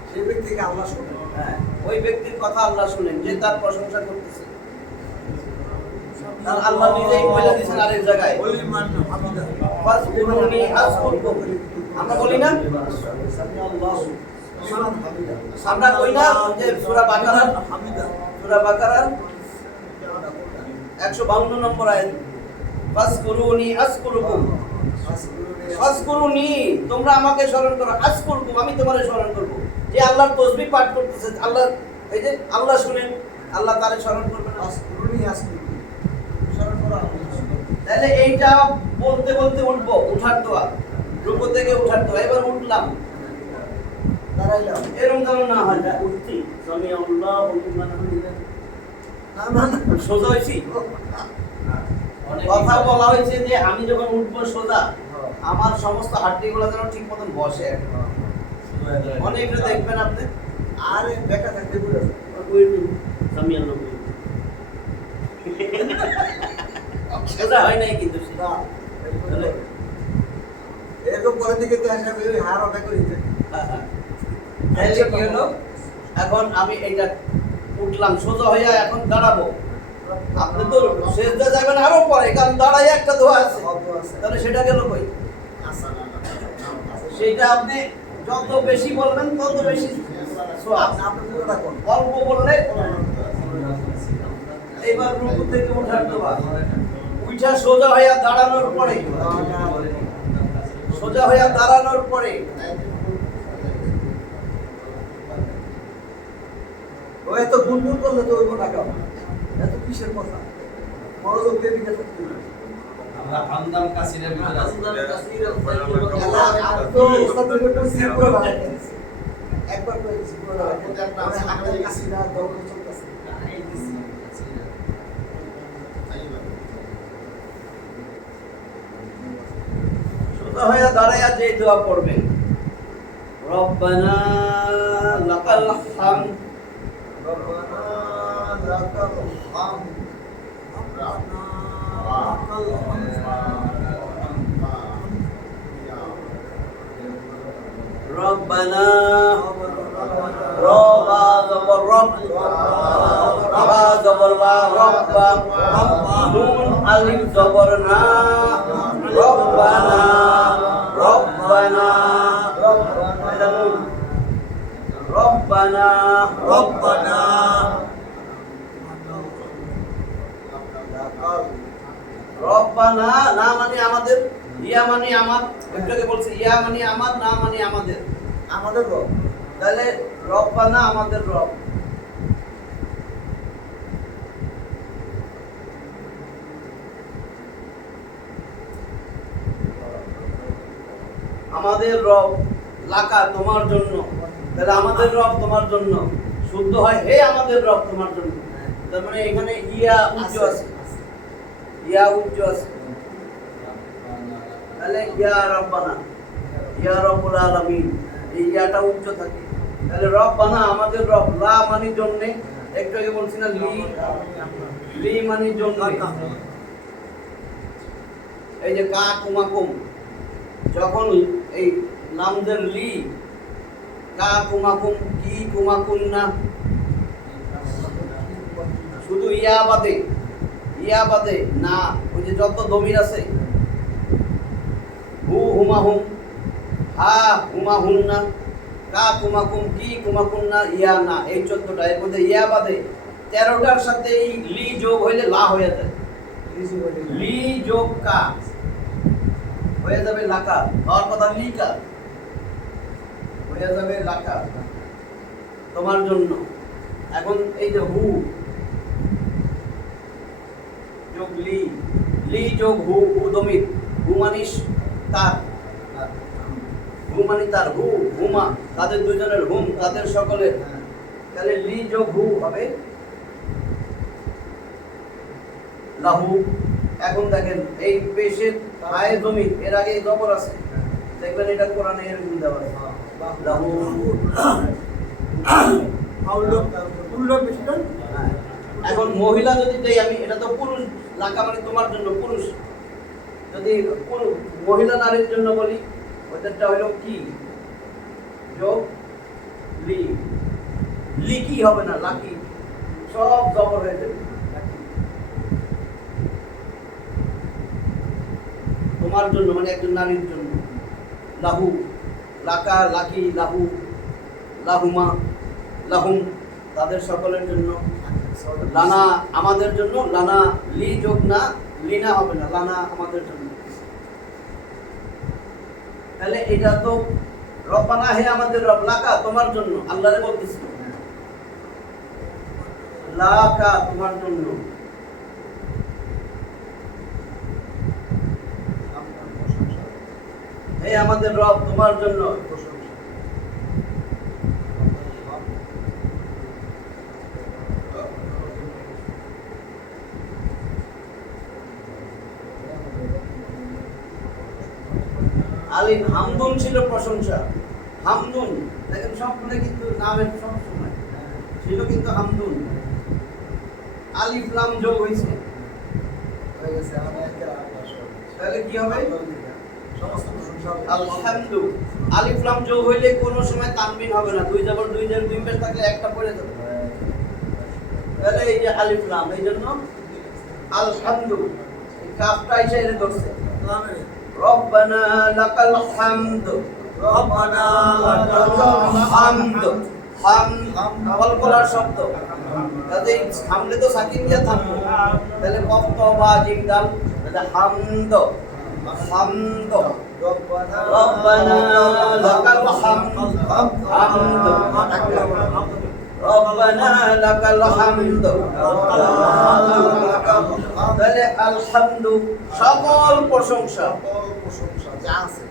সেই ব্যক্তিকে আল্লাহ শুনেন। হ্যাঁ, ওই ব্যক্তির কথা আল্লাহ শুনেন, যে তার প্রশংসা করতেছে। আর আল্লাহ নিজেই বলে দিয়েছেন আরেক জায়গায়, লিমান হামিদা। ফাজকুরুনি আযকুরকুম। আমরা বলি না, আমরা কই না যে সূরা বাকারার, সূরা বাকারার 152 নম্বর আয়াত, ফাজকুরুনি আযকুরকুম। ফাজকুরুনি, তোমরা আমাকে স্মরণ করো, আযকুরকুম, আমি তোমারে স্মরণ করব। যে আল্লাহর তাসবিহ পাঠ করতেছে, আল্লাহ, এই যে আল্লাহ শুনেন, আল্লাহ তারে স্মরণ করবেন। আযকুরুনি আযকুরকুম, স্মরণ করো আল্লাহ। তাহলে এইটা বলতে বলতে উঠবো, উঠার দোয়া, রুকু থেকে উঠার দোয়া। এবার উঠলাম, দাঁড়াইলাম, এরকম যেন না হয় না উঠছি, সামি আল্লাহু লিমান হামিদা, না না না, সোজা হইছি। কথা বলা হয়েছে যে আমি যখন উঠবো সোজা, আমার সমস্ত হাড্ডিগুলো যেন ঠিক মতন বসে। অনেকটা দেখবেন আপনি, আর বেকা থাকতে বলে সামি আল্লাহু সোজা হয় নাই কিন্তু সেটা। না, এরকম পরের দিকে তো আসা বের হার অটা করে দিতে। তাহলে কি হলো, এখন আমি এইটা উঠলাম সোজা হইয়া এখন দাঁড়াবো, আপনি তো সেজদা যাবেন আরো পরে, কারণ দাঁড়াই একটা দোয়া আছে, তাহলে সেটা গেল কই? সেটা আপনি যত বেশি বলবেন তত বেশি সওয়াব। আপনি পুরোটা কোন? অল্প বললে এইবার রুকু থেকে ওঠার দোয়া, উঠা সোজা হইয়া দাঁড়ানোর পরে, সোজা হইয়া দাঁড়ানোর পরে ও এত গুনগুন করলে তো ওইব টাকা এত কিসের কথা মনোযোগ দিয়ে দিকে থাকতে হবে। আমরা হামদাম কাসিরের ভিতরে আছি। আর তো ওস্তাদের উপর সিল করে রাখেন। একবার করে সিল করে রাখেন। মানে হাতের কাছে না দৌড় চলতেছে। সোজা হইয়া দাঁড়াইয়া যে দোয়া পড়বেন, রব্বানা লাকাল হামদ, রব্বানা লাকাল হামদ। লাকাল রব্বানা রবা জবর রব, রবা জবর বা রব্বা, নুন আলিফ জবর না, রব্বানা রব্বানা এটা নুন, রব্বানা রব্বানা রব্বানা না মানে আমাদের, ইয়া মানে আমার, একটাকে বলছে ইয়া মানে আমার, না মানে আমাদের, আমাদের রব। তাহলে রব্বানা আমাদের রব। আমাদের রব লাকা তোমার জন্য, তাহলে আমাদের রব তোমার জন্য শুদ্ধ হয় হে আমাদের রব তোমার জন্য। তার মানে এখানে ইয়া উচ্চ আছে, ইয়া উচ্চ আছে, তাহলে ইয়া রব্বানা, ইয়া রব্বুল আলামিন, এই ইয়াটা উচ্চ থাকে। তাহলে রব্বানা আমাদের রব, লা মানে জন্য, একটু আগে বলছি না লি, লি মানে জন্য। এই যে কা কুমাকুম, যখন এই নামদের লি, কা কুমাকুম, কি কুমাকুন না, শুধু ইয়া বাদে, ইয়া বাদে না, ওই যে যত দমির আছে, হু হুমা হুম, হা হুমা হুন না, কা কুমাকুম, কি কুমাকুন না, ইয়া না, এই 14টা, এর মধ্যে ইয়া বাদে 13টার সাথে এই লি যোগ হইলে লা হয়ে যায়। লি যোগ কা হয়ে যাবে লাকা, হওয়ার কথা লিকা, হয়ে যাবে লাকা তোমার জন্য। এখন এই যে হু যোগ লি, লি যোগ হু, হু দমির, হু মানিস তার, হু মানে তার, হু হুমা তাদের দুজনের, হুম তাদের সকলের, তাহলে লি যোগ হু হবে লাহু। এখন দেখেন এই পেশের আয়ে জমি, এর আগে জবর আছে, দেখবেন এটা কোরআনে এরকম দেওয়া আছে লাহু। হ্যাঁ। এখন মহিলা যদি দেই আমি, এটা তো পুরুষ, লাকা মানে তোমার জন্য পুরুষ, যদি মহিলা নারীর জন্য বলি, ওদেরটা হলো কি যোগ লি, লি কি হবে না, লাকি, সব জবর হয়ে যাবে। তোমার জন্য মানে একজন নারীর জন্য, লাহু, লাকা, লাকি, লাহু, লাহুমা, লাহুম তাদের সকলের জন্য, লানা আমাদের জন্য, লানা লি যোগ না, লিনা হবে না, লানা আমাদের জন্য। তাহলে এটা তো রব্বানা হে আমাদের রব, লাকা তোমার জন্য, আল্লাহরে বলতেছি লাকা তোমার জন্য, হে আমাদের রব তোমার জন্য। আলিফ হামদুন ছিল প্রশংসা, হামদুন দেখেন সবগুলো কিন্তু নামের সব সময় ছিল কিন্তু হামদুন, আলিফ লাম যোগ হয়েছে, গেছে আমি একের আকাশ তাহলে কি হবে? সমস্ত প্রশংসা আলহামদু আলিফ লাম যোগ হইলে কোনো সময় তানবিন হবে না, দুই জবর দুই জের দুই পেশ থাকলে একটা পড়ে যাবে। তাহলে এই যে আলিফ লাম, এই জন্য আলহামদু এই কাফটা এসে এনে ধরছে। রব্বানা লাকাল হামদু, রব্বানা লাকাল হামদু, কলার শব্দ, কাজেই থামলে তো সাকিন দিয়ে থামবো, তাহলে কফ তো বা জিম দাল, তাহলে হামদ হামদ, রব্বানা লাকাল হামদ হামদ, রব্বানা লাকাল হামদ, তাহলে আলহামদু সকল প্রশংসা, সকল প্রশংসা যা আছে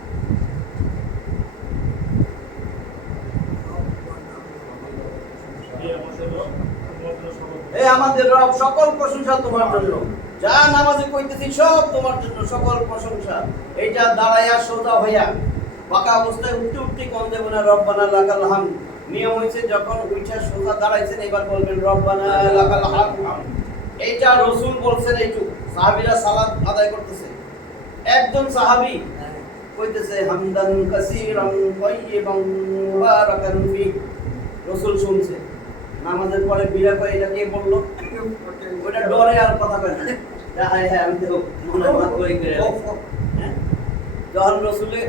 হে আমাদের রব সকল প্রশংসা তোমার জন্য, যা নামাজে কইতেছি সব তোমার জন্য সকল প্রশংসা। এইটা দাঁড়াইয়া সোজা হইয়া বাঁকা অবস্থায় উঠতে উঠতে কোন দেব না রব্বানা লাকাল হামদ। নিয়ম হয়েছে যখন উঠা সোজা দাঁড়াইছেন এবার বলবেন রব্বানা লাকাল হামদ। এইটা রাসূল বলছেন, এইটুক সাহাবীরা সালাত আদায় করতেছে, একজন সাহাবী কইতেছে হামদান কাসীরান তাইয়িবান মুবারাকান ফি, রাসূল শুনছে। নামাজের পরে বিরা কয় এটা কে বললো, ওটা ডরে আর কথা কয় না, হ্যাঁ হ্যাঁ আমি তো মনে মনে করে করে হ্যাঁ। যখন রাসূলে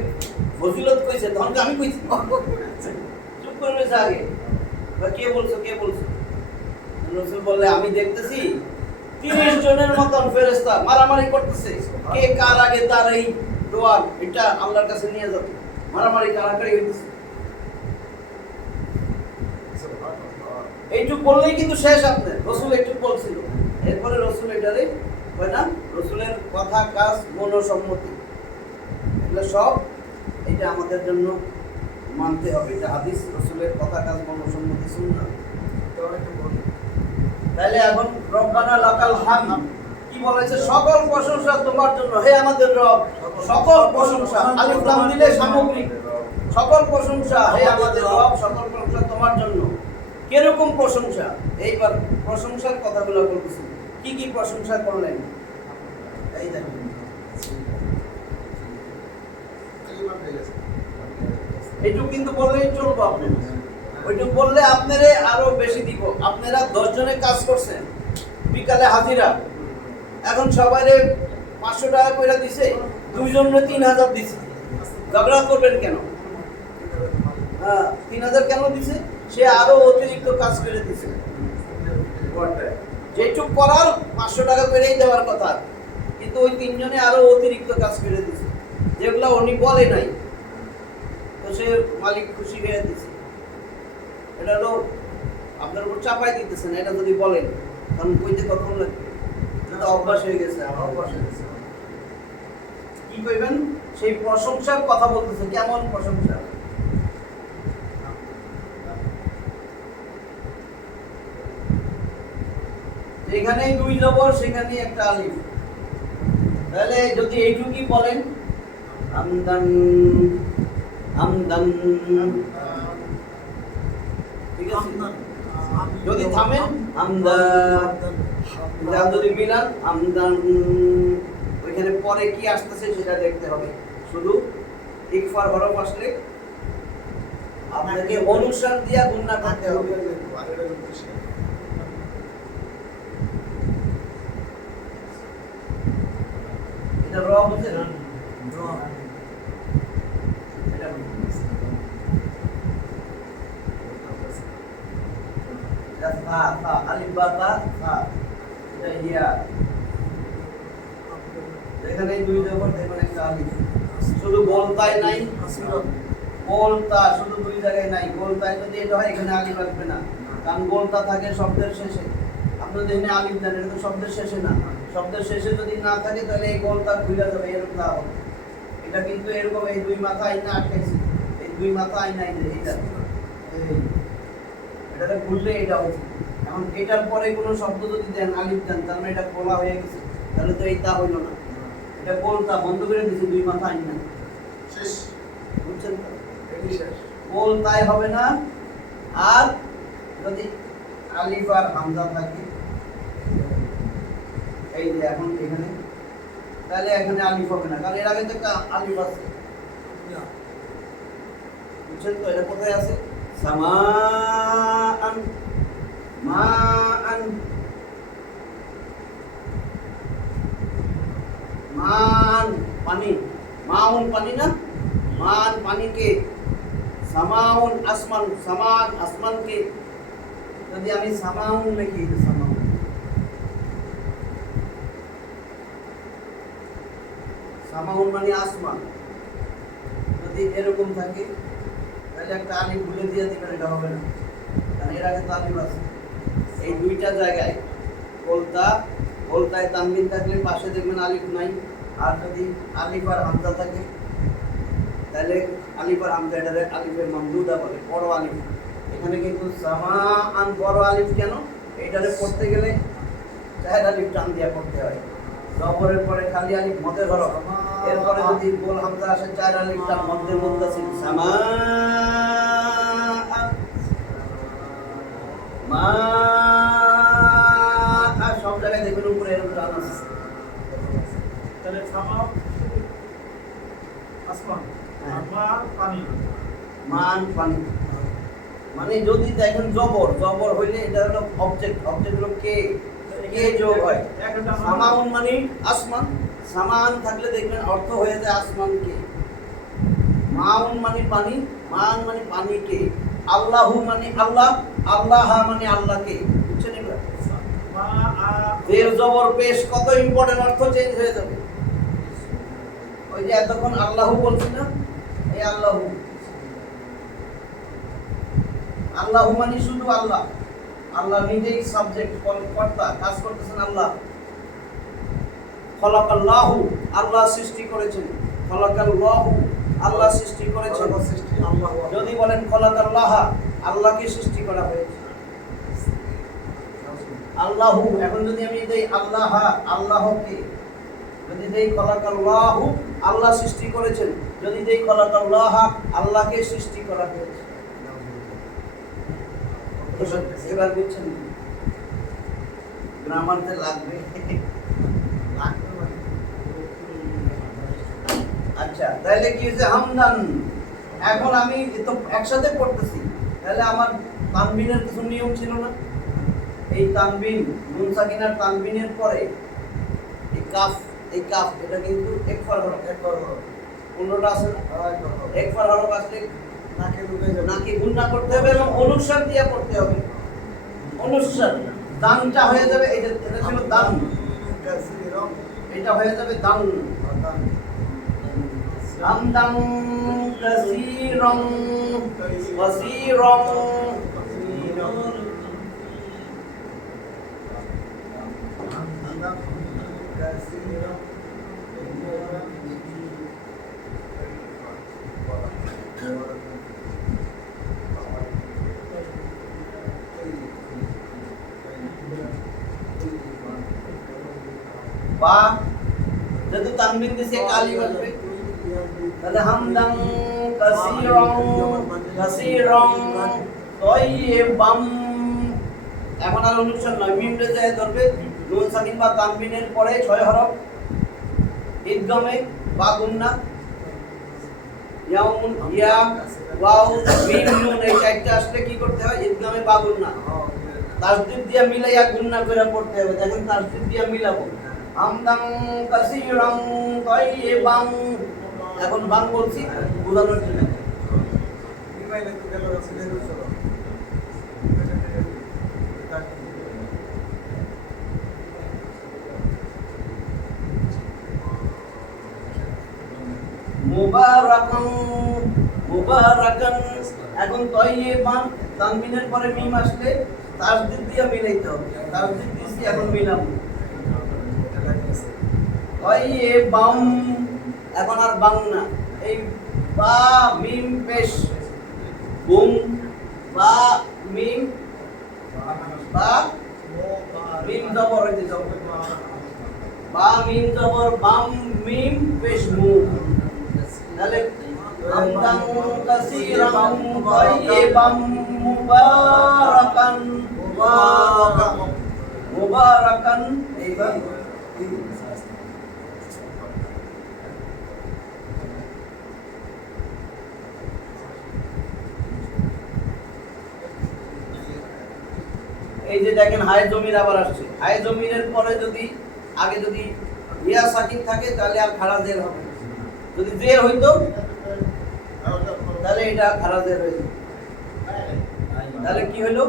ফজিলত কইছে তখন তো আমি কইছি, চুপ করে রয়েছে আগে, কে বলছো কে বলছো। রাসূল বললে আমি দেখতেছি 30 জনের মতন ফেরেশতা মারামারি করতেছে, কে কার আগে তার এই দোয়া এটা আল্লাহর কাছে নিয়ে যাবে, মারামারি কারাকারি হইতেছে। এইটুক বললেই কিন্তু শেষ আপনার, রাসূল এইটুক বলছিল, এরপরে রাসূল এটারে হয় না, রাসূলের কথা কাজ মনোসম্মতি এগুলো সব এটা আমাদের জন্য মানতে হবে, এটা হাদিস, রাসূলের কথা কাজ মনোসম্মতি সুন্নাহ। তাহলে এখন রব্বানা লাকাল হামদ কি বলেছে, সকল প্রশংসা তোমার জন্য, হে আমাদের রব সকল প্রশংসা, আলিফ লাম দিলে সামগ্রিক, সকল প্রশংসা হে আমাদের রব সকল প্রশংসা তোমার জন্য। কিরকম প্রশংসা, এইবার প্রশংসার কথাগুলো বলতেছি, কি কি প্রশংসা করলেন এই দেখেন। এইটুকু কিন্তু বললেই চলবো, আপনি ওইটুকু বললে আপনারে আরো বেশি দিব। আপনারা 10 জনে কাজ করছেন, বিকালে হাজিরা, এখন সবাইরে 500 টাকা করে দিছে, 2 জনে 3000 দিছে, ঝগড়া করবেন কেন? হ্যাঁ 3000 কেন দিছে? সে আরো অতিরিক্ত কাজ করে দিছে, যেটুক করার 500 টাকা করেই দেওয়ার কথা, কিন্তু ওই 3 জনে আরো অতিরিক্ত কাজ করে দিছে, যেগুলো উনি বলে নাই, তো সে মালিক খুশি হয়ে দিছে। এটা হলো আপনার উপর চাপাই দিতেছেন, এটা যদি বলেন কারণ কইতে কত লাগবে, এটা অভ্যাস হয়ে গেছে, আমার অভ্যাস হয়ে গেছে। কি কইবেন? সেই প্রশংসার কথা বলতেছে, কেমন প্রশংসা? যেখানেই 2 জবর সেখানেই একটা আলিফ, তাহলে যদি এইটুকুই বলেন হামদান হামদান, ঠিক আছে, যদি থামেন হামদান, যদি মিলান হামদান, ওইখানে পরে কি আসতেছে সেটা দেখতে হবে। শুধু ইকফার হরফ আসলে আপনাকে অনুসার দিয়া গুণনা করতে হবে। এটা র বুঝেন, এটা তা আলিফ বা তা, এটা ইয়া, এখানে 2 জবর, দেখুন একটা আলিফ, শুধু বলতাই নাই, বলতা শুধু 2 জায়গায় নাই, বলতাই যদি এটা হয় এখানে আলিফ আসবে না, কারণ বলতা থাকে শব্দের শেষে, আপনাদের এখানে আলিফ দেন, এটা তো শব্দের শেষে না, শব্দের শেষে যদি না থাকে তাহলে এই বলতা ভুলে যাবে, এরকম না হবে। এটা কিন্তু এরকম এই 2 মাথা আইনা আটকাইছে, এই 2 মাথা আইনা এইটা, এটাতে ভুললে এটা হচ্ছে। এখন এটার পরে কোনো শব্দ যদি দেন আলিফ দেন, তার মানে এটা খোলা হয়ে গেছে, তাহলে তো এইটা হইল না, এটা বলতা বন্ধ করে দিয়েছে, 2 মাথা আইনা শেষ, বুঝছেন তো? এটি শেষ, বলতাই হবে না। আর যদি আলিফ আর হামজা থাকে, এই যে এখন এখানে তাহলে এখানে আলিফ হবে না, কারণ এর আগে তো একটা আলিফ আছে। বুঝছেন তো এটা কোথায় আছে? সামান মান মান পানি, মাউন পানি না, মান পানিকে, সামাউন আসমান, সামান আসমানকে। যদি আমি সামাউন লিখি, সামাউন সামাউন মানে আসমান, যদি এরকম থাকে তাহলে একটা আলিফ ভুলে দিয়ে দিবেন, এটা হবে না, কারণ এর আগে তো আলিফ আছে। এই দুইটা জায়গায় বলতায় তানবিন থাকলে পাশে দেখবেন আলিফ নাই, আর যদি আলিফ আর হামজা থাকে তাহলে আলিফ আর হামজা এটারে আলিফের মামদুদা বলে, বড় আলিফ। এখানে কিন্তু সামাআন বড় আলিফ কেন? এটারে পড়তে গেলে চার আলিফ টান দিয়া পড়তে হয়। জবরের পরে খালি আলিফ মধ্যে ধরো, এরপরে যদি গোল হামজা আসে চার আলিফ টান মধ্যে মুত্তাসিল, সামাআন মা, সব জায়গায় দেখবেন উপরে এরকম টান আছে। তাহলে সামা আসমান, মা পানি, মান পানি মানে যদি দেখেন জবর হইলে এটা হলো অবজেক্ট হলো কে যোগ হয়। সামাউন মানে আসমান, সামান থাকলে দেখবেন অর্থ হয়ে যায় আসমান কে। মাউন মানে পানি, মান মানে পানি কে। আল্লাহু মানে আল্লাহ, আল্লাহ মানে আল্লাহকে। বুঝছেন এবার? জের জবর পেশ কত ইম্পর্টেন্ট, অর্থ চেঞ্জ হয়ে যাবে। ওই যে এতক্ষণ আল্লাহু বলছি না, এই আল্লাহু, আল্লাহু মানে শুধু আল্লাহ, আল্লাহ নিজেই সাবজেক্ট, কর্তা, কাজ করতেছেন আল্লাহ। খলাকাল্লাহু, আল্লাহ সৃষ্টি করেছেন। খলাকাল্লাহু, আল্লাহ সৃষ্টি করেছেন। যদি বলেন খলাকাল্লাহা, আল্লাহকে সৃষ্টি করা হয়েছে। আল্লাহু, এখন যদি আমি দেই আল্লাহা, আল্লাহকে, যদি দেই খলাকাল্লাহু, আল্লাহ সৃষ্টি করেছেন। যদি দেই খলাকাল্লাহা, আল্লাহকে সৃষ্টি করা হয়েছে। এবার বুঝছেন গ্রামারতে লাগবে। আচ্ছা, তাহলে কি হয়েছে? হামদান। এখন আমি তো একসাথে পড়তেছি, তাহলে আমার তানবিনের কিছু নিয়ম ছিল না? এই তানবিন, নুন সাকিনার তানবিনের পরে এই কাফ এটা কিন্তু একফার হরফ, কোনটা আছে না? একফার হরফ আসলে নাকি গুণনা করতে হবে এবং অনুসার দিয়ে পড়তে হবে। অনুসার দানটা হয়ে যাবে, এটা ছিল দান, এটা হয়ে যাবে দান। হামদান কাসীরান কাসীরান, বা যেহেতু তানবিন দিছে কালি বলবে, তাহলে হামদান কাসীরান তাইয়িবাম। এখন আর অনুচ্ছেদ নয়, মিম রে যায় ধরবে, নুন সাকিন বা তানবিনের পরে 6 হরফ, ইদগামে বা গুন্না, ইয়াউন, ইয়া, ওয়াও, মিম, নুন, এই চারটা আসলে কি করতে হয়? ইদগামে বা গুন্না, তাসদীদ দিয়া মিলাইয়া গুন্না করে পড়তে হবে। দেখেন তাসদীদ দিয়া মিলাবো, হামদান কাসীরান তাইয়িবান। এখন বাং বলছি বোঝানোর জন্য। মুবারাকান, মুবারাকান। এখন তাইয়িবান, তানবিনের পরে মিম আসলে তাসদীদ দিয়া মিলাইতে হবে। তাসদীদ দিছি, এখন মিলাবো তাইয়িবাম। এখন আর বাং না, এই বা মিম পেশ বুম, বা মিম, বা মিম জবর হইতে যাবে, বা মিম জবর বাম, মিম পেশ মু। তাহলে হামদান কাসীরান তাইয়িবাম মুবারাকান, মুবারাকান। এইবার এই যে দেখেন হায় জমির আবার আসছে, হায় জমিনের পরে যদি আগে যদি ইয়া সাকিন থাকে তাহলে আর খাড়া জের হবে না। যদি জের হইতো তাহলে এটা খাড়া জের হয়ে যেত। তাহলে কি হলো?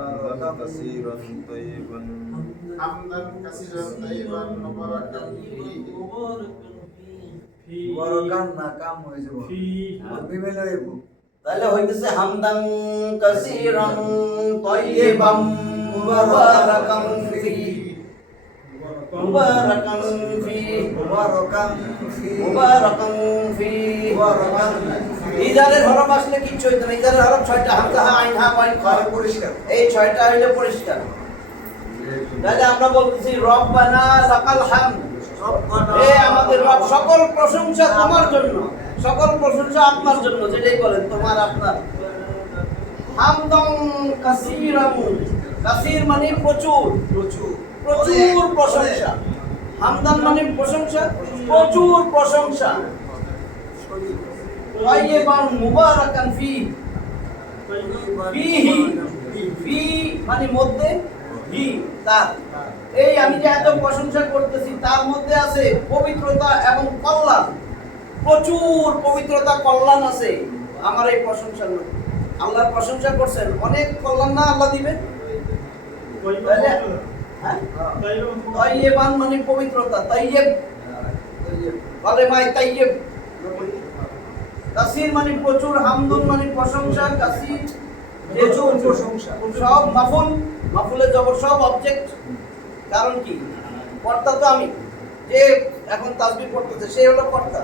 حمدا كثيرا طيبا حمدا كثيرا طيبا مباركا فيه ফি মুবারাকান না কাম হয়ে যাব ফি বিমেল হইব তাহলে হইতেছে হামদান কাসীরান তাইয়িবাম মুবারাকান ফি, মুবারাকান ফি, মুবারাকান ফি মুবারাকান ফি। মুবারাকান ইজারের হরফ আসলে কিচ্ছু হইতো না। ইজারের হরফ 6টা, হামজা হা আইন হা ওয়াইন খ। আর পরিষ্কার এই 6টা হইলে পরিষ্কার। তাহলে আমরা বলতেছি রব্বানা লাকাল হামদ, হে আমাদের রব সকল প্রশংসা তোমার জন্য, সকল প্রশংসা আপনার জন্য। যেটাই বলেন তোমার আপনার। হামদান কাসীরান, কাসীর মানে প্রচুর, প্রচুর প্রচুর প্রশংসা। হামদান মানে প্রশংসা, প্রচুর প্রশংসা। তাইয়িবান মুবারাকান ফি, ফিহি, ফি মানে মধ্যে, হি তার। এই আমি যে এত প্রশংসা করতেছি তার মধ্যে আছে পবিত্রতা এবং কল্যাণ। প্রচুর পবিত্রতা কল্যাণ আছে আমার এই প্রশংসার মধ্যে। আল্লাহর প্রশংসা করছেন, অনেক কল্যাণ না আল্লাহ দিবেন। তাহলে হ্যাঁ, তাইয়িবান মানে পবিত্রতা, তাইয়িব কালেমায়ে তাইয়িব। কাসীর মানে প্রচুর, হামদুন মানে প্রশংসা, কাসীর প্রচুর প্রশংসা সব মাফুল, মাফুলে জবর সব অবজেক্ট। কারণ কি? কর্তা তো আমি, যে এখন তাসবিহ পড়তেছে সে হলো কর্তা।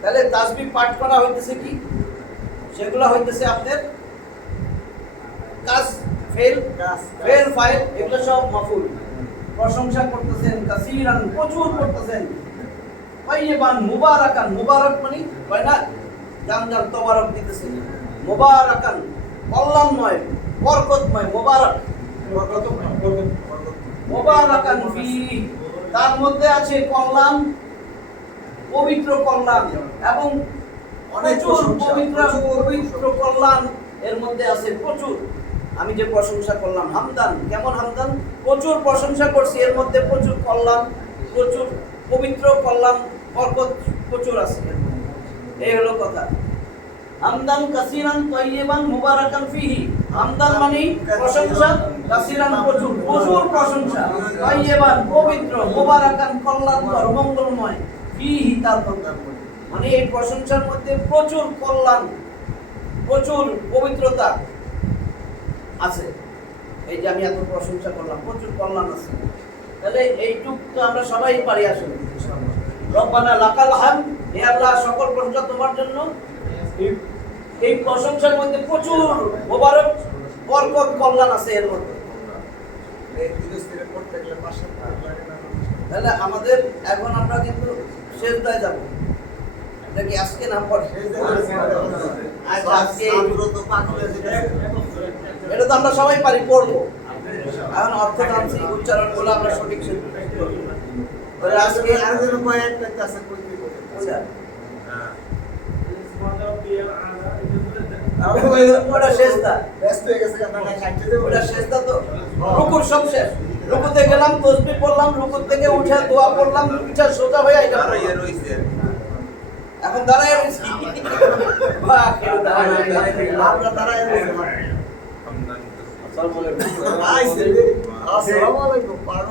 তাহলে তাসবিহ পাঠ করা হইতেছে কি? সেগুলো হইতেছে আপনার কাজ, ফেল, ফেল ফাইল, এগুলো সব মাফুল। প্রশংসা করতেছেন, কাসীরান প্রচুর করতেছেন, তাইয়িবান মুবারাকান, মুবারক মানে হয় না জান জান তবারক দিতেছে, মুবারাকান কল্যাণময়, বরকতময়, মুবারক, মুবারাকান ফি, তার মধ্যে আছে কল্যাণ, পবিত্র কল্যাণ এবং অনেক প্রচুর প্রশংসা, পবিত্র, প্রচুর পবিত্র কল্যাণ এর মধ্যে আছে প্রচুর। আমি যে প্রশংসা করলাম হামদান, কেমন হামদান? প্রচুর প্রশংসা করছি, এর মধ্যে প্রচুর কল্যাণ, প্রচুর পবিত্র কল্যাণ, বরকত প্রচুর আছে এর মধ্যে। এই হলো কথা। হামদান কাসীরান তাইয়িবান মুবারাকান ফিহি। হামদান মানে প্রশংসা, কাসীরান প্রচুর, প্রচুর প্রশংসা, তাইয়িবান পবিত্র, মুবারাকান কল্যাণকর, মঙ্গলময়, ফিহি তার মধ্যে। মানে এই প্রশংসার মধ্যে প্রচুর কল্যাণ, প্রচুর পবিত্রতা আছে। এই যে আমি এত প্রশংসা করলাম, প্রচুর কল্যাণ আছে। তাহলে এইটুক তো আমরা সবাই পারি আসলে। রব্বানা লাকাল হামদ, হে আল্লাহ সকল প্রশংসা তোমার জন্য। এই প্রশংসার মধ্যে প্রচুর মোবারক, বরকত, কল্যাণ আছে এর মধ্যে। এই বিদেশে পড়তে গেলে পাশে লাগে না তাহলে আমাদের এখন আমরা কিন্তু সেজদায় যাব। এটা কি আজকে না পড়ে? আচ্ছা, আজকে এটা তো আমরা সবাই পারি, পড়বো। এখন অর্থ টানছি, উচ্চারণ গুলো আমরা সঠিক তাহলে আজকে আর যেন কয়েকটা কাছে কইতে বলে আচ্ছা আমরা ওটা সেজদা, ব্যস্ত হয়ে গেছে না কাটতে দেব ওটা সেজদা তো। রুকুর সব শেষ, রুকুতে গেলাম, তাসবিহ পড়লাম, রুকুর থেকে উঠে দোয়া করলাম, পিঠা সোজা হয়ে এটা দাঁড়াইয়া রইছে এখন দাঁড়ায় রয়েছি। বাহ, কেউ দাঁড়ায় নাই। আমরা দাঁড়ায় রয়েছে হামদান কাসীরান আসসালামু আলাইকুম। আসসালামু আলাইকুম